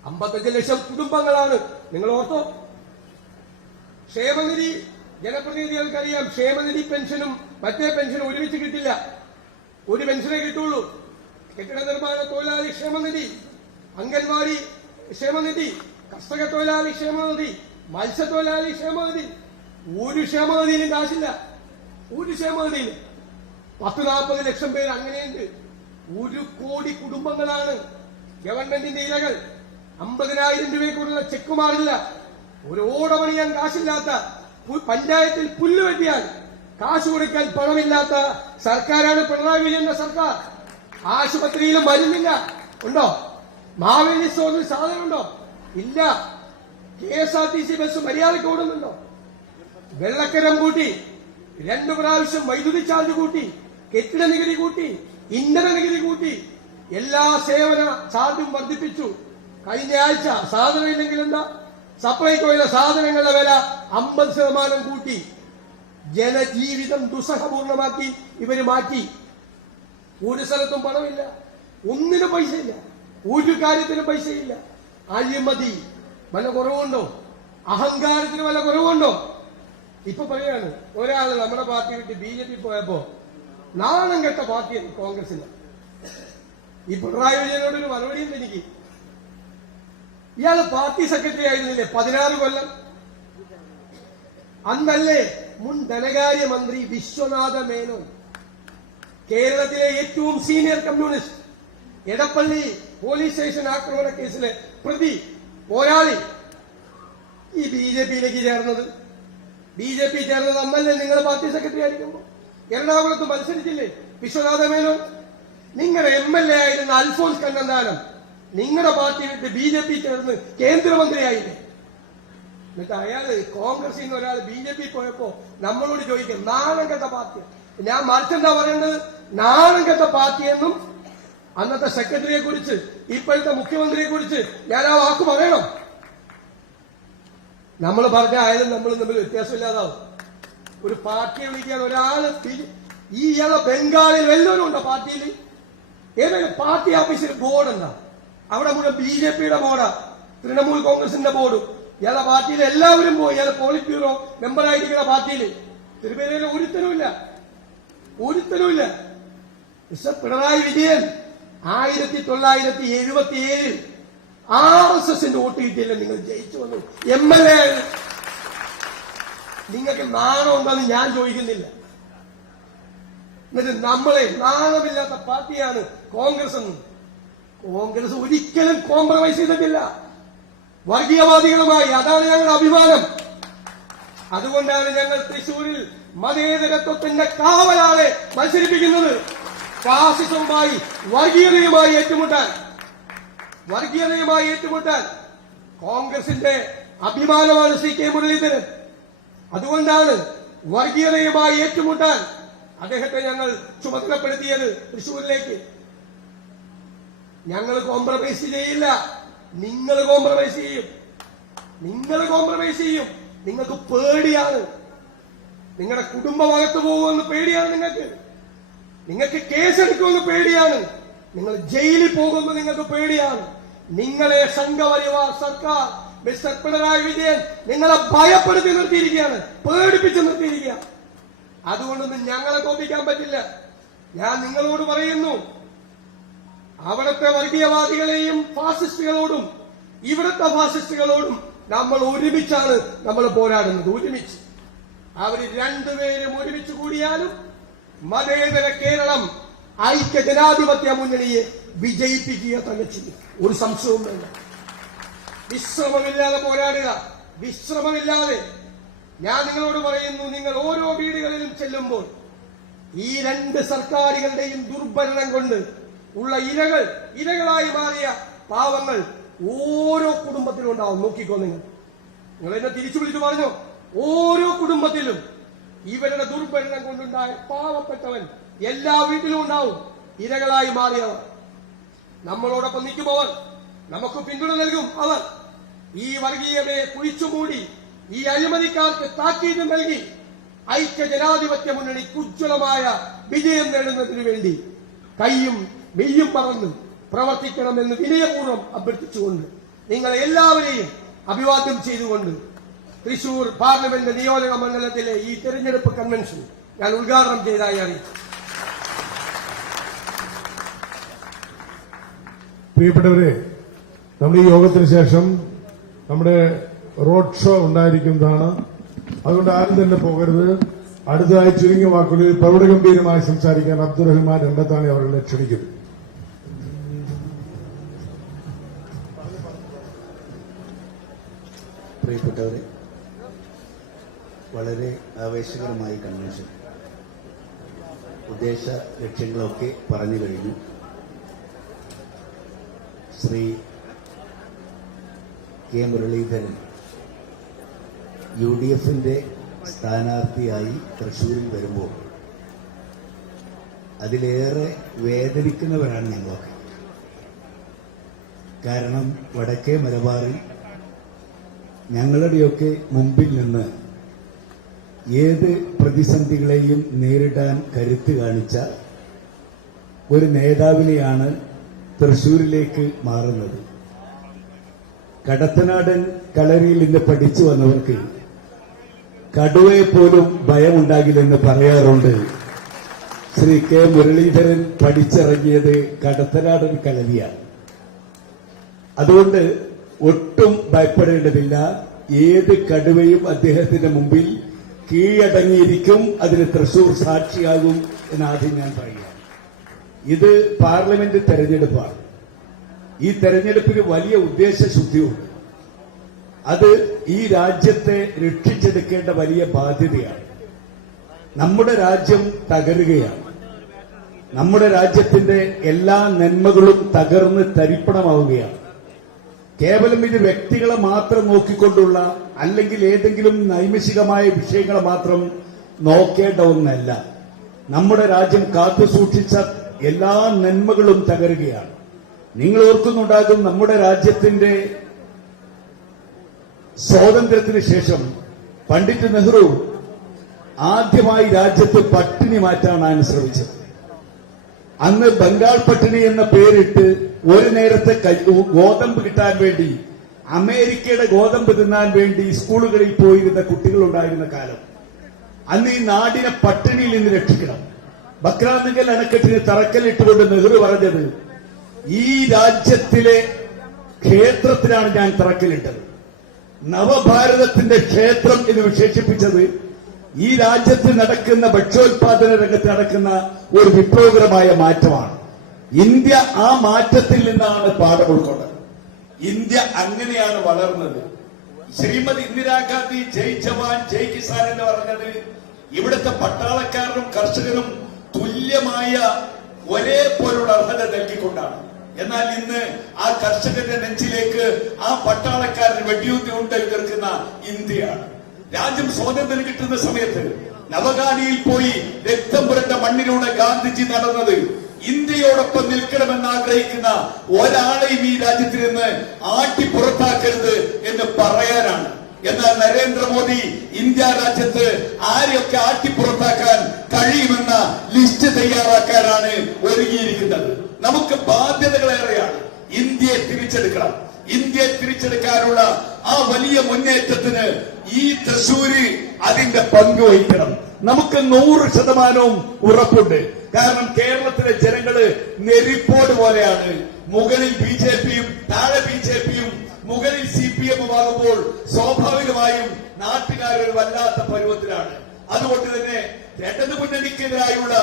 55 ലക്ഷം കുടുംബങ്ങളാണ്. നിങ്ങൾ ഓർത്തോ? ക്ഷേമനിധി ജനപ്രതിനിധികൾക്കറിയാം, ക്ഷേമനിധി പെൻഷനും മറ്റേ പെൻഷനും ഒരുമിച്ച് കിട്ടില്ല. ഒരു പെൻഷനേ കിട്ടുള്ളൂ. കെട്ടിട നിർമ്മാണ തൊഴിലാളി ക്ഷേമനിധി, അംഗൻവാടി ക്ഷേമനിധി, കർഷക തൊഴിലാളി ക്ഷേമനിധി, മത്സ്യത്തൊഴിലാളി ക്ഷേമനിധി, ഒരു ക്ഷേമനിധിയിലും കാശില്ല. ഒരു ക്ഷേമനിധിയിലും 10-40 ലക്ഷം പേര് അങ്ങനെയുണ്ട്. 1 കോടി കുടുംബങ്ങളാണ് ഗവൺമെന്റിന്റെ ഇരകൾ. 50,000 രൂപയ്ക്കുള്ള ചെക്ക് മാറില്ല. ഒരു ഓട പണിയാൻ കാശില്ലാത്ത, പഞ്ചായത്തിൽ പുല്ല് വെട്ടിയാൽ കാശ് കൊടുക്കാൻ പണമില്ലാത്ത സർക്കാരാണ് പിണറായി വിജയന്റെ സർക്കാർ. ആശുപത്രിയിൽ മരുന്നില്ല. ഉണ്ടോ? മാവേലി സ്റ്റോറിൽ സാധനമുണ്ടോ? ഇല്ല. KSRTC ബസ് മര്യാദയ്ക്ക് ഓടുന്നുണ്ടോ? വെള്ളക്കരം കൂട്ടി, 2 പ്രാവശ്യം വൈദ്യുതി ചാർജ് കൂട്ടി, കെട്ടിട നികുതി കൂട്ടി, ഇന്ധന നികുതി കൂട്ടി, എല്ലാ സേവന ചാർജും വർദ്ധിപ്പിച്ചു. കഴിഞ്ഞ ആഴ്ച സാധനം ഇല്ലെങ്കിൽ എന്താ, സപ്ലൈകോയിലെ സാധനങ്ങളുടെ വില 50% കൂട്ടി. ജനജീവിതം ദുസ്സഹപൂർണമാക്കി ഇവര് മാറ്റി. ഒരു സ്ഥലത്തും പണമില്ല, ഒന്നിനും പൈസയില്ല, ഒരു കാര്യത്തിനും പൈസയില്ല. അഴിമതി വല്ല കുറവുണ്ടോ? അഹങ്കാരത്തിന് വല്ല കുറവുണ്ടോ? ഇപ്പൊ പറയാണ് ഒരാള് നമ്മുടെ പാർട്ടി വിട്ട് BJP പോയപ്പോ നാണം കെട്ട പാർട്ടിയാണ് കോൺഗ്രസിന്. ഈ പിണറായി വിജയനോടൊരു മറുപടിയുണ്ട് എനിക്ക്. ഇയാള് പാർട്ടി സെക്രട്ടറി ആയിരുന്നില്ലേ 16 കൊല്ലം? അന്നല്ലേ മുൻ ധനകാര്യമന്ത്രി വിശ്വനാഥ മേനോൻ, കേരളത്തിലെ ഏറ്റവും senior communist, Edappally police station ആക്രമണ കേസിലെ പ്രതി, പോരാളി, ഈ BJPയിലേക്ക് ചേർന്നത്? BJP ചേർന്നത് അന്നല്ലേ നിങ്ങൾ പാർട്ടി സെക്രട്ടറി ആയിരിക്കുമ്പോ? എറണാകുളത്ത് മത്സരിച്ചില്ലേ വിശ്വനാഥ മേനോൻ? നിങ്ങളുടെ MLA ആയിരുന്ന അൽഫോൺസ് കണ്ണന്താനം നിങ്ങളുടെ പാർട്ടി വിട്ട് BJP ചേർന്ന് കേന്ദ്രമന്ത്രിയായില്ലേ? എന്നിട്ട് അയാള് കോൺഗ്രസിൽ നിന്ന് ഒരാൾ BJP പോയപ്പോ നമ്മളോട് ചോദിക്കും നാണം കെട്ട പാർട്ടി. ഞാൻ മറിച്ചെന്താ പറയേണ്ടത്? നാണം കെട്ട പാർട്ടിയെന്നും അന്നത്തെ സെക്രട്ടറിയെ കുറിച്ച്, ഇപ്പോഴത്തെ മുഖ്യമന്ത്രിയെ കുറിച്ച് ഞാൻ ആ വാക്ക് പറയണം? നമ്മൾ പറഞ്ഞ ആയാലും നമ്മൾ തമ്മിൽ വ്യത്യാസമില്ലാതാവും. ഒരു പാർട്ടിയെ വിളിക്കാൻ ഒരാള് ഇയാളെ ബംഗാളിൽ വല്ലവരും ഉണ്ടോ പാർട്ടിയിൽ? ഏതെങ്കിലും പാർട്ടി ഓഫീസിൽ ബോർഡ് എന്താ? അവിടെ മുഴുവൻ BJPയുടെ ബോർഡാ, തൃണമൂൽ കോൺഗ്രസിന്റെ ബോർഡും. ഇയാളെ പാർട്ടിയിൽ എല്ലാവരും പോയി. ഇയാളെ പോളിറ്റ് ബ്യൂറോ മെമ്പറായിരിക്കുന്ന പാർട്ടിയിൽ തിരുപ്പതിയിൽ ഒരുത്തനുമില്ല. മിസ്റ്റർ പിണറായി വിജയൻ 1977 RSSന്റെ വോട്ട് കിട്ടിയില്ല, നിങ്ങൾ ജയിച്ചു വന്നു. MLA നിങ്ങൾക്ക് നാണം ഉണ്ടെന്ന് ഞാൻ ചോദിക്കുന്നില്ല. എന്നിട്ട് നമ്മളെ നാണമില്ലാത്ത പാർട്ടിയാണ് കോൺഗ്രസ് എന്ന്. കോൺഗ്രസ് ഒരിക്കലും കോംപ്രമൈസ് ചെയ്തിട്ടില്ല വർഗീയവാദികളുമായി. അതാണ് ഞങ്ങളുടെ അഭിമാനം. അതുകൊണ്ടാണ് ഞങ്ങൾ തൃശൂരിൽ മതേതരത്വത്തിന്റെ കാവലാളെ മത്സരിപ്പിക്കുന്നത്. ഫാസിസവുമായി വർഗീയതയുമായി ഏറ്റുമുട്ടാൻ കോൺഗ്രസിന്റെ അഭിമാനമാണ് CK മുരളീധരൻ. അതുകൊണ്ടാണ് വർഗീയതയുമായി ഏറ്റുമുട്ടാൻ അദ്ദേഹത്തെ ഞങ്ങൾ ചുമതലപ്പെടുത്തിയത് തൃശൂരിലേക്ക്. ഞങ്ങൾ കോംപ്രമൈസ് ചെയ്യില്ല. നിങ്ങൾ കോംപ്രമൈസ് ചെയ്യും. നിങ്ങൾക്ക് പേടിയാണ്. നിങ്ങളുടെ കുടുംബമകത്ത് പോകുമെന്ന് പേടിയാണ് നിങ്ങൾക്ക് കേസെടുക്കുമെന്ന് പേടിയാണ്. നിങ്ങൾ ജയിലിൽ പോകുമെന്ന് നിങ്ങൾക്ക് പേടിയാണ്. നിങ്ങളെ സംഘപരിവാർ സർക്കാർ, മിസ്റ്റർ പിണറായി വിജയൻ നിങ്ങളെ ഭയപ്പെടുത്തി നിർത്തിയിരിക്കുകയാണ്, പേടിപ്പിച്ച് നിർത്തിയിരിക്കുകയാണ്. അതുകൊണ്ടൊന്നും ഞങ്ങളെ തോൽപ്പിക്കാൻ പറ്റില്ല. ഞാൻ നിങ്ങളോട് പറയുന്നു, അവിടുത്തെ വർഗീയവാദികളെയും ഫാസിസ്റ്റുകളോടും ഇവിടുത്തെ ഫാസിസ്റ്റുകളോടും നമ്മൾ ഒരുമിച്ചാണ് പോരാടുന്നത്. ഒരുമിച്ച് അവര് രണ്ടുപേരും ഒരുമിച്ച് കൂടിയാലും മതേതര കേരളം ഐക്യ ജനാധിപത്യ മുന്നണിയെ വിജയിപ്പിക്കുക തന്നെ ചെയ്യും. ഒരു സംശയവും വേണ്ട. വിശ്രമമില്ലാതെ പോരാടുക. വിശ്രമമില്ലാതെ. ഞാൻ നിങ്ങളോട് പറയുന്നു, നിങ്ങൾ ഓരോ വീടുകളിലും ചെല്ലുമ്പോൾ ഈ 2 സർക്കാരുകളുടെയും ദുർഭരണം കൊണ്ട് ഉള്ള ഇരകളായി മാറിയ പാവങ്ങൾ ഓരോ കുടുംബത്തിലും ഉണ്ടാവും. നോക്കിക്കോ. നിങ്ങൾ എന്നെ തിരിച്ചു വിളിച്ചു പറഞ്ഞു, ഓരോ കുടുംബത്തിലും ഇവരുടെ ദുർഭരണം കൊണ്ടുണ്ടായ പാവപ്പെട്ടവൻ എല്ലാ വീട്ടിലും ഉണ്ടാവും. ഇരകളായി മാറിയവർ നമ്മളോടൊപ്പം നിൽക്കുമവർ, നമുക്ക് പിന്തുണ നൽകും അവർ. ഈ വർഗീയതയെ കുഴിച്ചുമൂടി ഈ അഴിമതിക്കാർക്ക് താക്കീത് നൽകി ഐക്യ ജനാധിപത്യ മുന്നണിക്ക് ഉജ്ജ്വലമായ വിജയം നേടുന്നതിനു വേണ്ടി കൈയും മെയ്യും മറന്ന് പ്രവർത്തിക്കണമെന്ന് വിനയപൂർവ്വം അഭ്യർത്ഥിച്ചുകൊണ്ട് നിങ്ങളെ എല്ലാവരെയും അഭിവാദ്യം ചെയ്തുകൊണ്ട് തൃശൂർ പാർലമെന്റ് നിയോജക മണ്ഡലത്തിലെ ഈ തെരഞ്ഞെടുപ്പ് കൺവെൻഷൻ ഞാൻ ഉദ്ഘാടനം ചെയ്തതായി അറിയിച്ചു. പ്രിയപ്പെട്ടവരെ, നമ്മുടെ ഈ യോഗത്തിന് ശേഷം നമ്മുടെ റോഡ് ഷോ ഉണ്ടായിരിക്കുന്നതാണ്. അതുകൊണ്ട് ആരും തന്നെ പോകരുത്. അടുത്തതായി ചുരുങ്ങിയ വാക്കുകളിൽ പ്രൗഢഗംഭീരമായി സംസാരിക്കാൻ അബ്ദുറഹ്മാൻ രണ്ടത്താണി അവരുടെ ക്ഷണിക്കുന്നു. പ്രിയപ്പെട്ടവരെ, വളരെ ആവേശകരമായി കൺവെൻഷൻ ഉദ്ദേശ ലക്ഷ്യങ്ങളൊക്കെ പറഞ്ഞു കഴിഞ്ഞു. ശ്രീ കെ മുരളീധരൻ UDFന്റെ സ്ഥാനാർത്ഥിയായി തൃശ്ശൂരിൽ വരുമ്പോൾ അതിലേറെ വേദനിക്കുന്നവരാണ് ഞങ്ങളൊക്കെ. കാരണം വടക്കേ മലബാറിൽ ഞങ്ങളുടെയൊക്കെ മുമ്പിൽ നിന്ന് ഏത് പ്രതിസന്ധികളെയും നേരിടാൻ കരുത്ത് കാണിച്ച ഒരു നേതാവിനെയാണ് തൃശ്ശൂരിലേക്ക് മാറുന്നത്. കടത്തനാടൻ കളരിയിൽ നിന്ന് പഠിച്ചു വന്നവർക്ക് കടുവയെ പോലും ഭയമുണ്ടാകില്ലെന്ന് പറയാറുണ്ട്. ശ്രീ കെ മുരളീധരൻ പഠിച്ചിറങ്ങിയത് കടത്തനാടൻ കളരിയാണ്. അതുകൊണ്ട് ഒട്ടും ഭയപ്പെടേണ്ടതില്ല. ഏത് കടുവയും അദ്ദേഹത്തിന്റെ മുമ്പിൽ കീഴടങ്ങിയിരിക്കും. അതിന് തൃശൂർ സാക്ഷിയാകും എന്നാദ്യം ഞാൻ പറയുക. ഇത് പാർലമെന്റ് തെരഞ്ഞെടുപ്പാണ്. ഈ തെരഞ്ഞെടുപ്പിന് വലിയ ഉദ്ദേശശുദ്ധിയുണ്ട്. അത് ഈ രാജ്യത്തെ രക്ഷിച്ചെടുക്കേണ്ട വലിയ ബാധ്യതയാണ്. നമ്മുടെ രാജ്യം തകരുകയാണ്. നമ്മുടെ രാജ്യത്തിന്റെ എല്ലാ നന്മകളും തകർന്ന് തരിപ്പണമാവുകയാണ്. കേവലം ഇത് വ്യക്തികളെ മാത്രം നോക്കിക്കൊണ്ടുള്ള അല്ലെങ്കിൽ ഏതെങ്കിലും നൈമിഷികമായ വിഷയങ്ങളെ മാത്രം നോക്കേണ്ട ഒന്നല്ല. നമ്മുടെ രാജ്യം കാത്തുസൂക്ഷിച്ച എല്ലാ നന്മകളും തകരുകയാണ്. നിങ്ങൾ ഓർക്കുന്നുണ്ടാകും, നമ്മുടെ രാജ്യത്തിന്റെ സ്വാതന്ത്ര്യത്തിന് ശേഷം പണ്ഡിറ്റ് നെഹ്റു ആദ്യമായി രാജ്യത്ത് പട്ടിണി മാറ്റാനാണ് ശ്രമിച്ചത്. അന്ന് ബംഗാൾ പട്ടിണി എന്ന പേരിട്ട് ഒരു നേരത്തെ ഗോതമ്പ് കിട്ടാൻ വേണ്ടി, അമേരിക്കയുടെ ഗോതമ്പ് തിന്നാൻ വേണ്ടി സ്കൂളുകളിൽ പോയിരുന്ന കുട്ടികളുണ്ടായിരുന്ന കാലം. അന്ന് ഈ നാടിനെ പട്ടിണിയിൽ നിന്ന് രക്ഷിക്കണം. ബക്രാനങ്കൽ അണക്കെട്ടിന് തറക്കല്ലിട്ടുകൊണ്ട് നെഹ്റു പറഞ്ഞത്, ഈ രാജ്യത്തിലെ ക്ഷേത്രത്തിനാണ് ഞാൻ തറക്കല്ലിട്ടത്. നവഭാരതത്തിന്റെ ക്ഷേത്രം എന്ന് വിശേഷിപ്പിച്ചത് ഈ രാജ്യത്ത് നടക്കുന്ന ഭക്ഷ്യോത്പാദന രംഗത്ത് നടക്കുന്ന ഒരു വിപ്ലവകരമായ മാറ്റമാണ്. ഇന്ത്യ ആ മാറ്റത്തിൽ നിന്നാണ് പാഠം ഉൾക്കൊണ്ടത്. ഇന്ത്യ അങ്ങനെയാണ് വളർന്നത്. ശ്രീമതി ഇന്ദിരാഗാന്ധി ജയ് ജവാൻ ജയ് കിസാൻ എന്ന് പറഞ്ഞത് ഇവിടുത്തെ പട്ടാളക്കാരനും കർഷകനും തുല്യമായ ഒരേപോലുള്ള അർഹത നൽകിക്കൊണ്ടാണ്. എന്നാൽ ഇന്ന് ആ കർഷകന്റെ നെഞ്ചിലേക്ക് ആ പട്ടാളക്കാരൻ വെടിയുത്തി തീർക്കുന്ന ഇന്ത്യയാണ്. രാജ്യം സ്വാതന്ത്ര്യം കിട്ടുന്ന സമയത്ത് നവഗാനിയിൽ പോയി രക്തം പുരണ്ട മണ്ണിലൂടെ ഗാന്ധിജി നടന്നത് ഇന്ത്യയോടൊപ്പം നിൽക്കണമെന്ന് ആഗ്രഹിക്കുന്ന ഒരാളെയും ഈ രാജ്യത്തിൽ നിന്ന് ആട്ടി പുറത്താക്കരുത് എന്ന് പറയാനാണ്. എന്നാൽ നരേന്ദ്രമോദി ഇന്ത്യ രാജ്യത്ത് ആരെയൊക്കെ ആട്ടിപ്പുറത്താക്കാൻ കഴിയുമെന്ന ലിസ്റ്റ് തയ്യാറാക്കാനാണ് ഒരുങ്ങിയിരിക്കുന്നത്. നമുക്ക് ബാധ്യതകളേറെയാണ്. ഇന്ത്യയെ തിരിച്ചെടുക്കണം. ഇന്ത്യയെ തിരിച്ചെടുക്കാനുള്ള ആ വലിയ മുന്നേറ്റത്തിന് ഈ തൃശ്ശൂര് അതിന്റെ പങ്ക് വഹിക്കണം. നമുക്ക് 100% ഉറപ്പുണ്ട്. കാരണം കേരളത്തിലെ ജനങ്ങള് നെരിപ്പോട് പോലെയാണ്. മുകളിൽ BJPയും താഴെ BJPയും മുകളിൽ CPM ആകുമ്പോൾ സ്വാഭാവികമായും നാട്ടുകാരൊരു വല്ലാത്ത പരുവത്തിലാണ്. അതുകൊണ്ട് തന്നെ ഇടതു മുന്നണിക്കെതിരായുള്ള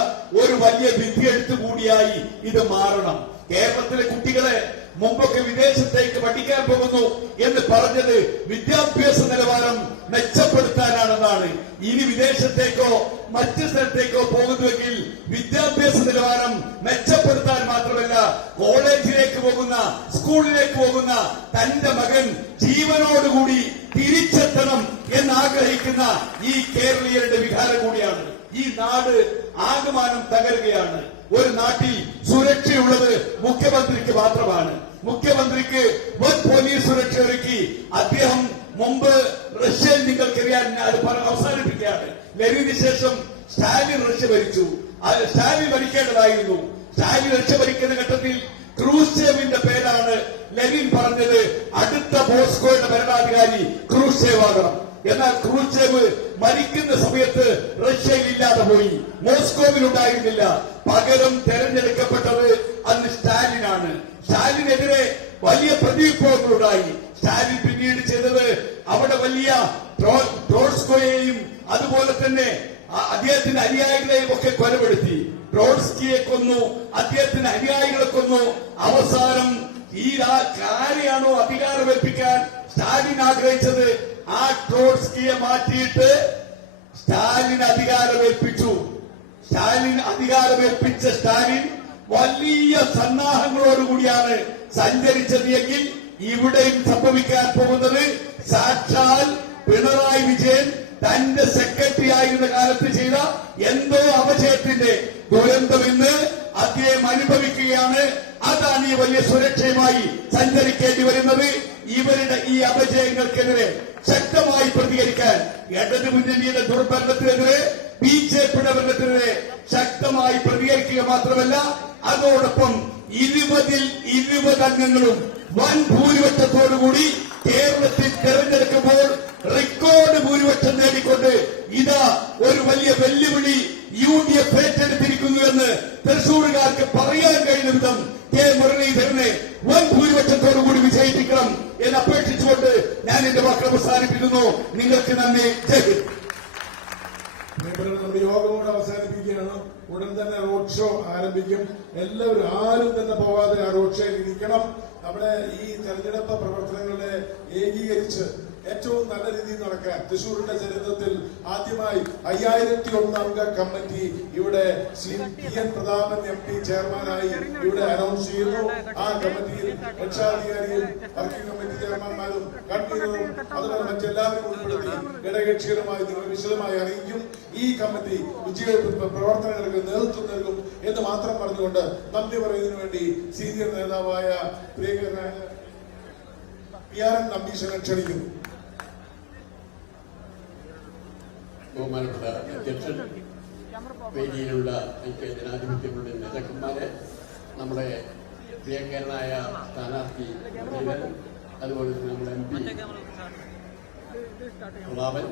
ഒരു വലിയ വിധിയെഴുത്ത് കൂടിയായി ഇത് മാറണം. കേരളത്തിലെ കുട്ടികളെ മുമ്പൊക്കെ വിദേശത്തേക്ക് പഠിക്കാൻ പോകുന്നു എന്ന് പറഞ്ഞത് വിദ്യാഭ്യാസ നിലവാരം മെച്ചപ്പെടുത്താനാണെന്നാണ്. ഇനി വിദേശത്തേക്കോ മറ്റു സ്ഥലത്തേക്കോ പോകുന്നുവെങ്കിൽ വിദ്യാഭ്യാസ നിലവാരം മെച്ചപ്പെടുത്താൻ മാത്രമല്ല, കോളേജിലേക്ക് പോകുന്ന, സ്കൂളിലേക്ക് പോകുന്ന തന്റെ മകൻ ജീവനോടുകൂടി തിരിച്ചെത്തണം എന്നാഗ്രഹിക്കുന്ന ഈ കേരളീയരുടെ വികാരം കൂടിയാണ്. ഈ നാട് ആകമാനം തകരുകയാണ്. ഒരു നാട്ടിൽ സുരക്ഷയുള്ളത് മുഖ്യമന്ത്രിക്ക് മാത്രമാണ്. മുഖ്യമന്ത്രിക്ക് വൻ പോലീസ് സുരക്ഷ ഒരുക്കി. അദ്ദേഹം മുമ്പ് റഷ്യയിൽ നിങ്ങൾക്കറിയാൻ അത് അവസാനിപ്പിക്കുകയാണ്. ലെനിന് ശേഷം സ്റ്റാലിൻ റഷ്യ ഭരിച്ചു. സ്റ്റാലിൻ ഭരിക്കേണ്ടതായിരുന്നു. സ്റ്റാലിൻ റഷ്യ ഭരിക്കുന്ന ഘട്ടത്തിൽ ക്രൂസ്ചേവിന്റെ പേരാണ് ലെനിൻ പറഞ്ഞത് അടുത്ത മോസ്കോയുടെ ഭരണാധികാരി ക്രൂസ്ചേവ് ആകണം. എന്നാൽ ക്രൂസ്ചേവ് മരിക്കുന്ന സമയത്ത് റഷ്യയിൽ ഇല്ലാതെ പോയി, മോസ്കോവിൽ ഉണ്ടായിരുന്നില്ല. പകരം തെരഞ്ഞെടുക്കപ്പെട്ടത് അന്ന് സ്റ്റാലിനാണ്. സ്റ്റാലിനെതിരെ വലിയ പ്രതിവിപ്ലവങ്ങളുണ്ടായി. സ്റ്റാലിൻ പിന്നീട് ചെയ്തത് അവിടെ വലിയ ട്രോട്സ്കോയെയും അതുപോലെ തന്നെ അദ്ദേഹത്തിന്റെ അനുയായികളെയും ഒക്കെ കൊലപ്പെടുത്തി. ട്രോട്സ്കിയെ കൊന്നു, അദ്ദേഹത്തിന്റെ അനുയായികളെ കൊന്നു. അവസാനം ഈ ആരെയാണോ അധികാരമേൽപ്പിക്കാൻ സ്റ്റാലിൻ ആഗ്രഹിച്ചത് ആ ട്രോട്സ്കിയെ മാറ്റിയിട്ട് സ്റ്റാലിൻ അധികാരമേൽപ്പിച്ചു. അധികാരമേൽപ്പിച്ച സ്റ്റാലിൻ വലിയ സന്നാഹങ്ങളോടുകൂടിയാണ് സഞ്ചരിച്ചത് എങ്കിൽ ഇവിടെയും സംഭവിക്കാൻ പോകുന്നത് സാക്ഷാൽ പിണറായി വിജയൻ തന്റെ സെക്രട്ടറി ആയിരുന്ന കാലത്ത് ചെയ്ത എന്തോ അപജയത്തിന്റെ ദുരന്തം ഇന്ന് അദ്ദേഹം അനുഭവിക്കുകയാണ്. അതാണ് ഈ വലിയ സുരക്ഷയുമായി സഞ്ചരിക്കേണ്ടി വരുന്നത്. ഇവരുടെ ഈ അപജയങ്ങൾക്കെതിരെ ശക്തമായി പ്രതികരിക്കാൻ ഇടതു മുന്നണിയുടെ ദുർഭരണത്തിനെതിരെ ബിജെപിയുടെ ഭരണത്തിനെതിരെ ശക്തമായി പ്രതികരിക്കുക മാത്രമല്ല, അതോടൊപ്പം 20 അംഗങ്ങളും വൻ ഭൂരിപക്ഷത്തോടുകൂടി കേരളത്തിൽ തെരഞ്ഞെടുക്കുമ്പോൾ റെക്കോർഡ് ഭൂരിപക്ഷം നേടിക്കൊണ്ട് ഇതാ ഒരു വലിയ വെല്ലുവിളി UDF ഏറ്റെടുത്തിരിക്കുന്നുവെന്ന് തൃശൂരുകാർക്ക് പറയാൻ കഴിയുന്ന വിധം കെ മുരളീധരനെ വൻ ഭൂരിപക്ഷത്തോടുകൂടി വിജയിപ്പിക്കണം എന്ന് അപേക്ഷിച്ചുകൊണ്ട് ഞാൻ എന്റെ വാക്കുകൾ അവസാനിപ്പിക്കുന്നു. നിങ്ങൾക്ക് നന്ദി. ജയ് ഹിന്ദ്. നമ്മുടെ യോഗം കൂടെ അവസാനിപ്പിക്കുകയാണ്. ഉടൻ തന്നെ റോഡ് ഷോ ആരംഭിക്കും. എല്ലാവരും ആരും തന്നെ പോകാതെ ആ റോഡ് ഷോയിൽ ഇരിക്കണം. നമ്മുടെ ഈ തെരഞ്ഞെടുപ്പ് പ്രവർത്തനങ്ങളെ ഏകീകരിച്ച് ഏറ്റവും നല്ല രീതിയിൽ നടക്കാൻ തൃശൂരിന്റെ ചരിത്രത്തിൽ ആദ്യമായി 5001 അംഗ കമ്മിറ്റി ഇവിടെ PN പ്രതാപൻ MP ചെയർമാനായി ഇവിടെ അനൗൺസ് ചെയ്യുന്നു. ആ കമ്മിറ്റിയിൽ രക്ഷാധികാരിയും വർക്കിംഗ് കമ്മിറ്റി ചെയർമാൻമാരും കൺവീനറും അതുപോലെ മറ്റെല്ലാവരും ഉൾപ്പെടുത്തി ഘടകകക്ഷികളുമായി നിങ്ങൾ വിശദമായി അറിയിക്കും. ഈ കമ്മിറ്റി വിജയ പ്രവർത്തനങ്ങൾക്ക് നേതൃത്വം നൽകും എന്ന് മാത്രം പറഞ്ഞുകൊണ്ട് നന്ദി പറയുന്നതിനു വേണ്ടി സീനിയർ നേതാവായ പ്രിയങ്കരനായ PRN നമ്പീശനെ ക്ഷണിക്കുന്നു. ബഹുമാനപ്പെട്ട അധ്യക്ഷൻ, വേദിയിലുള്ള ഐക്യ ജനാധിപത്യങ്ങളുടെ നേതാക്കന്മാരെ, നമ്മുടെ പ്രിയങ്കരനായ സ്ഥാനാർത്ഥി അതുപോലെ തന്നെ നമ്മുടെ MP പ്രതാപൻ,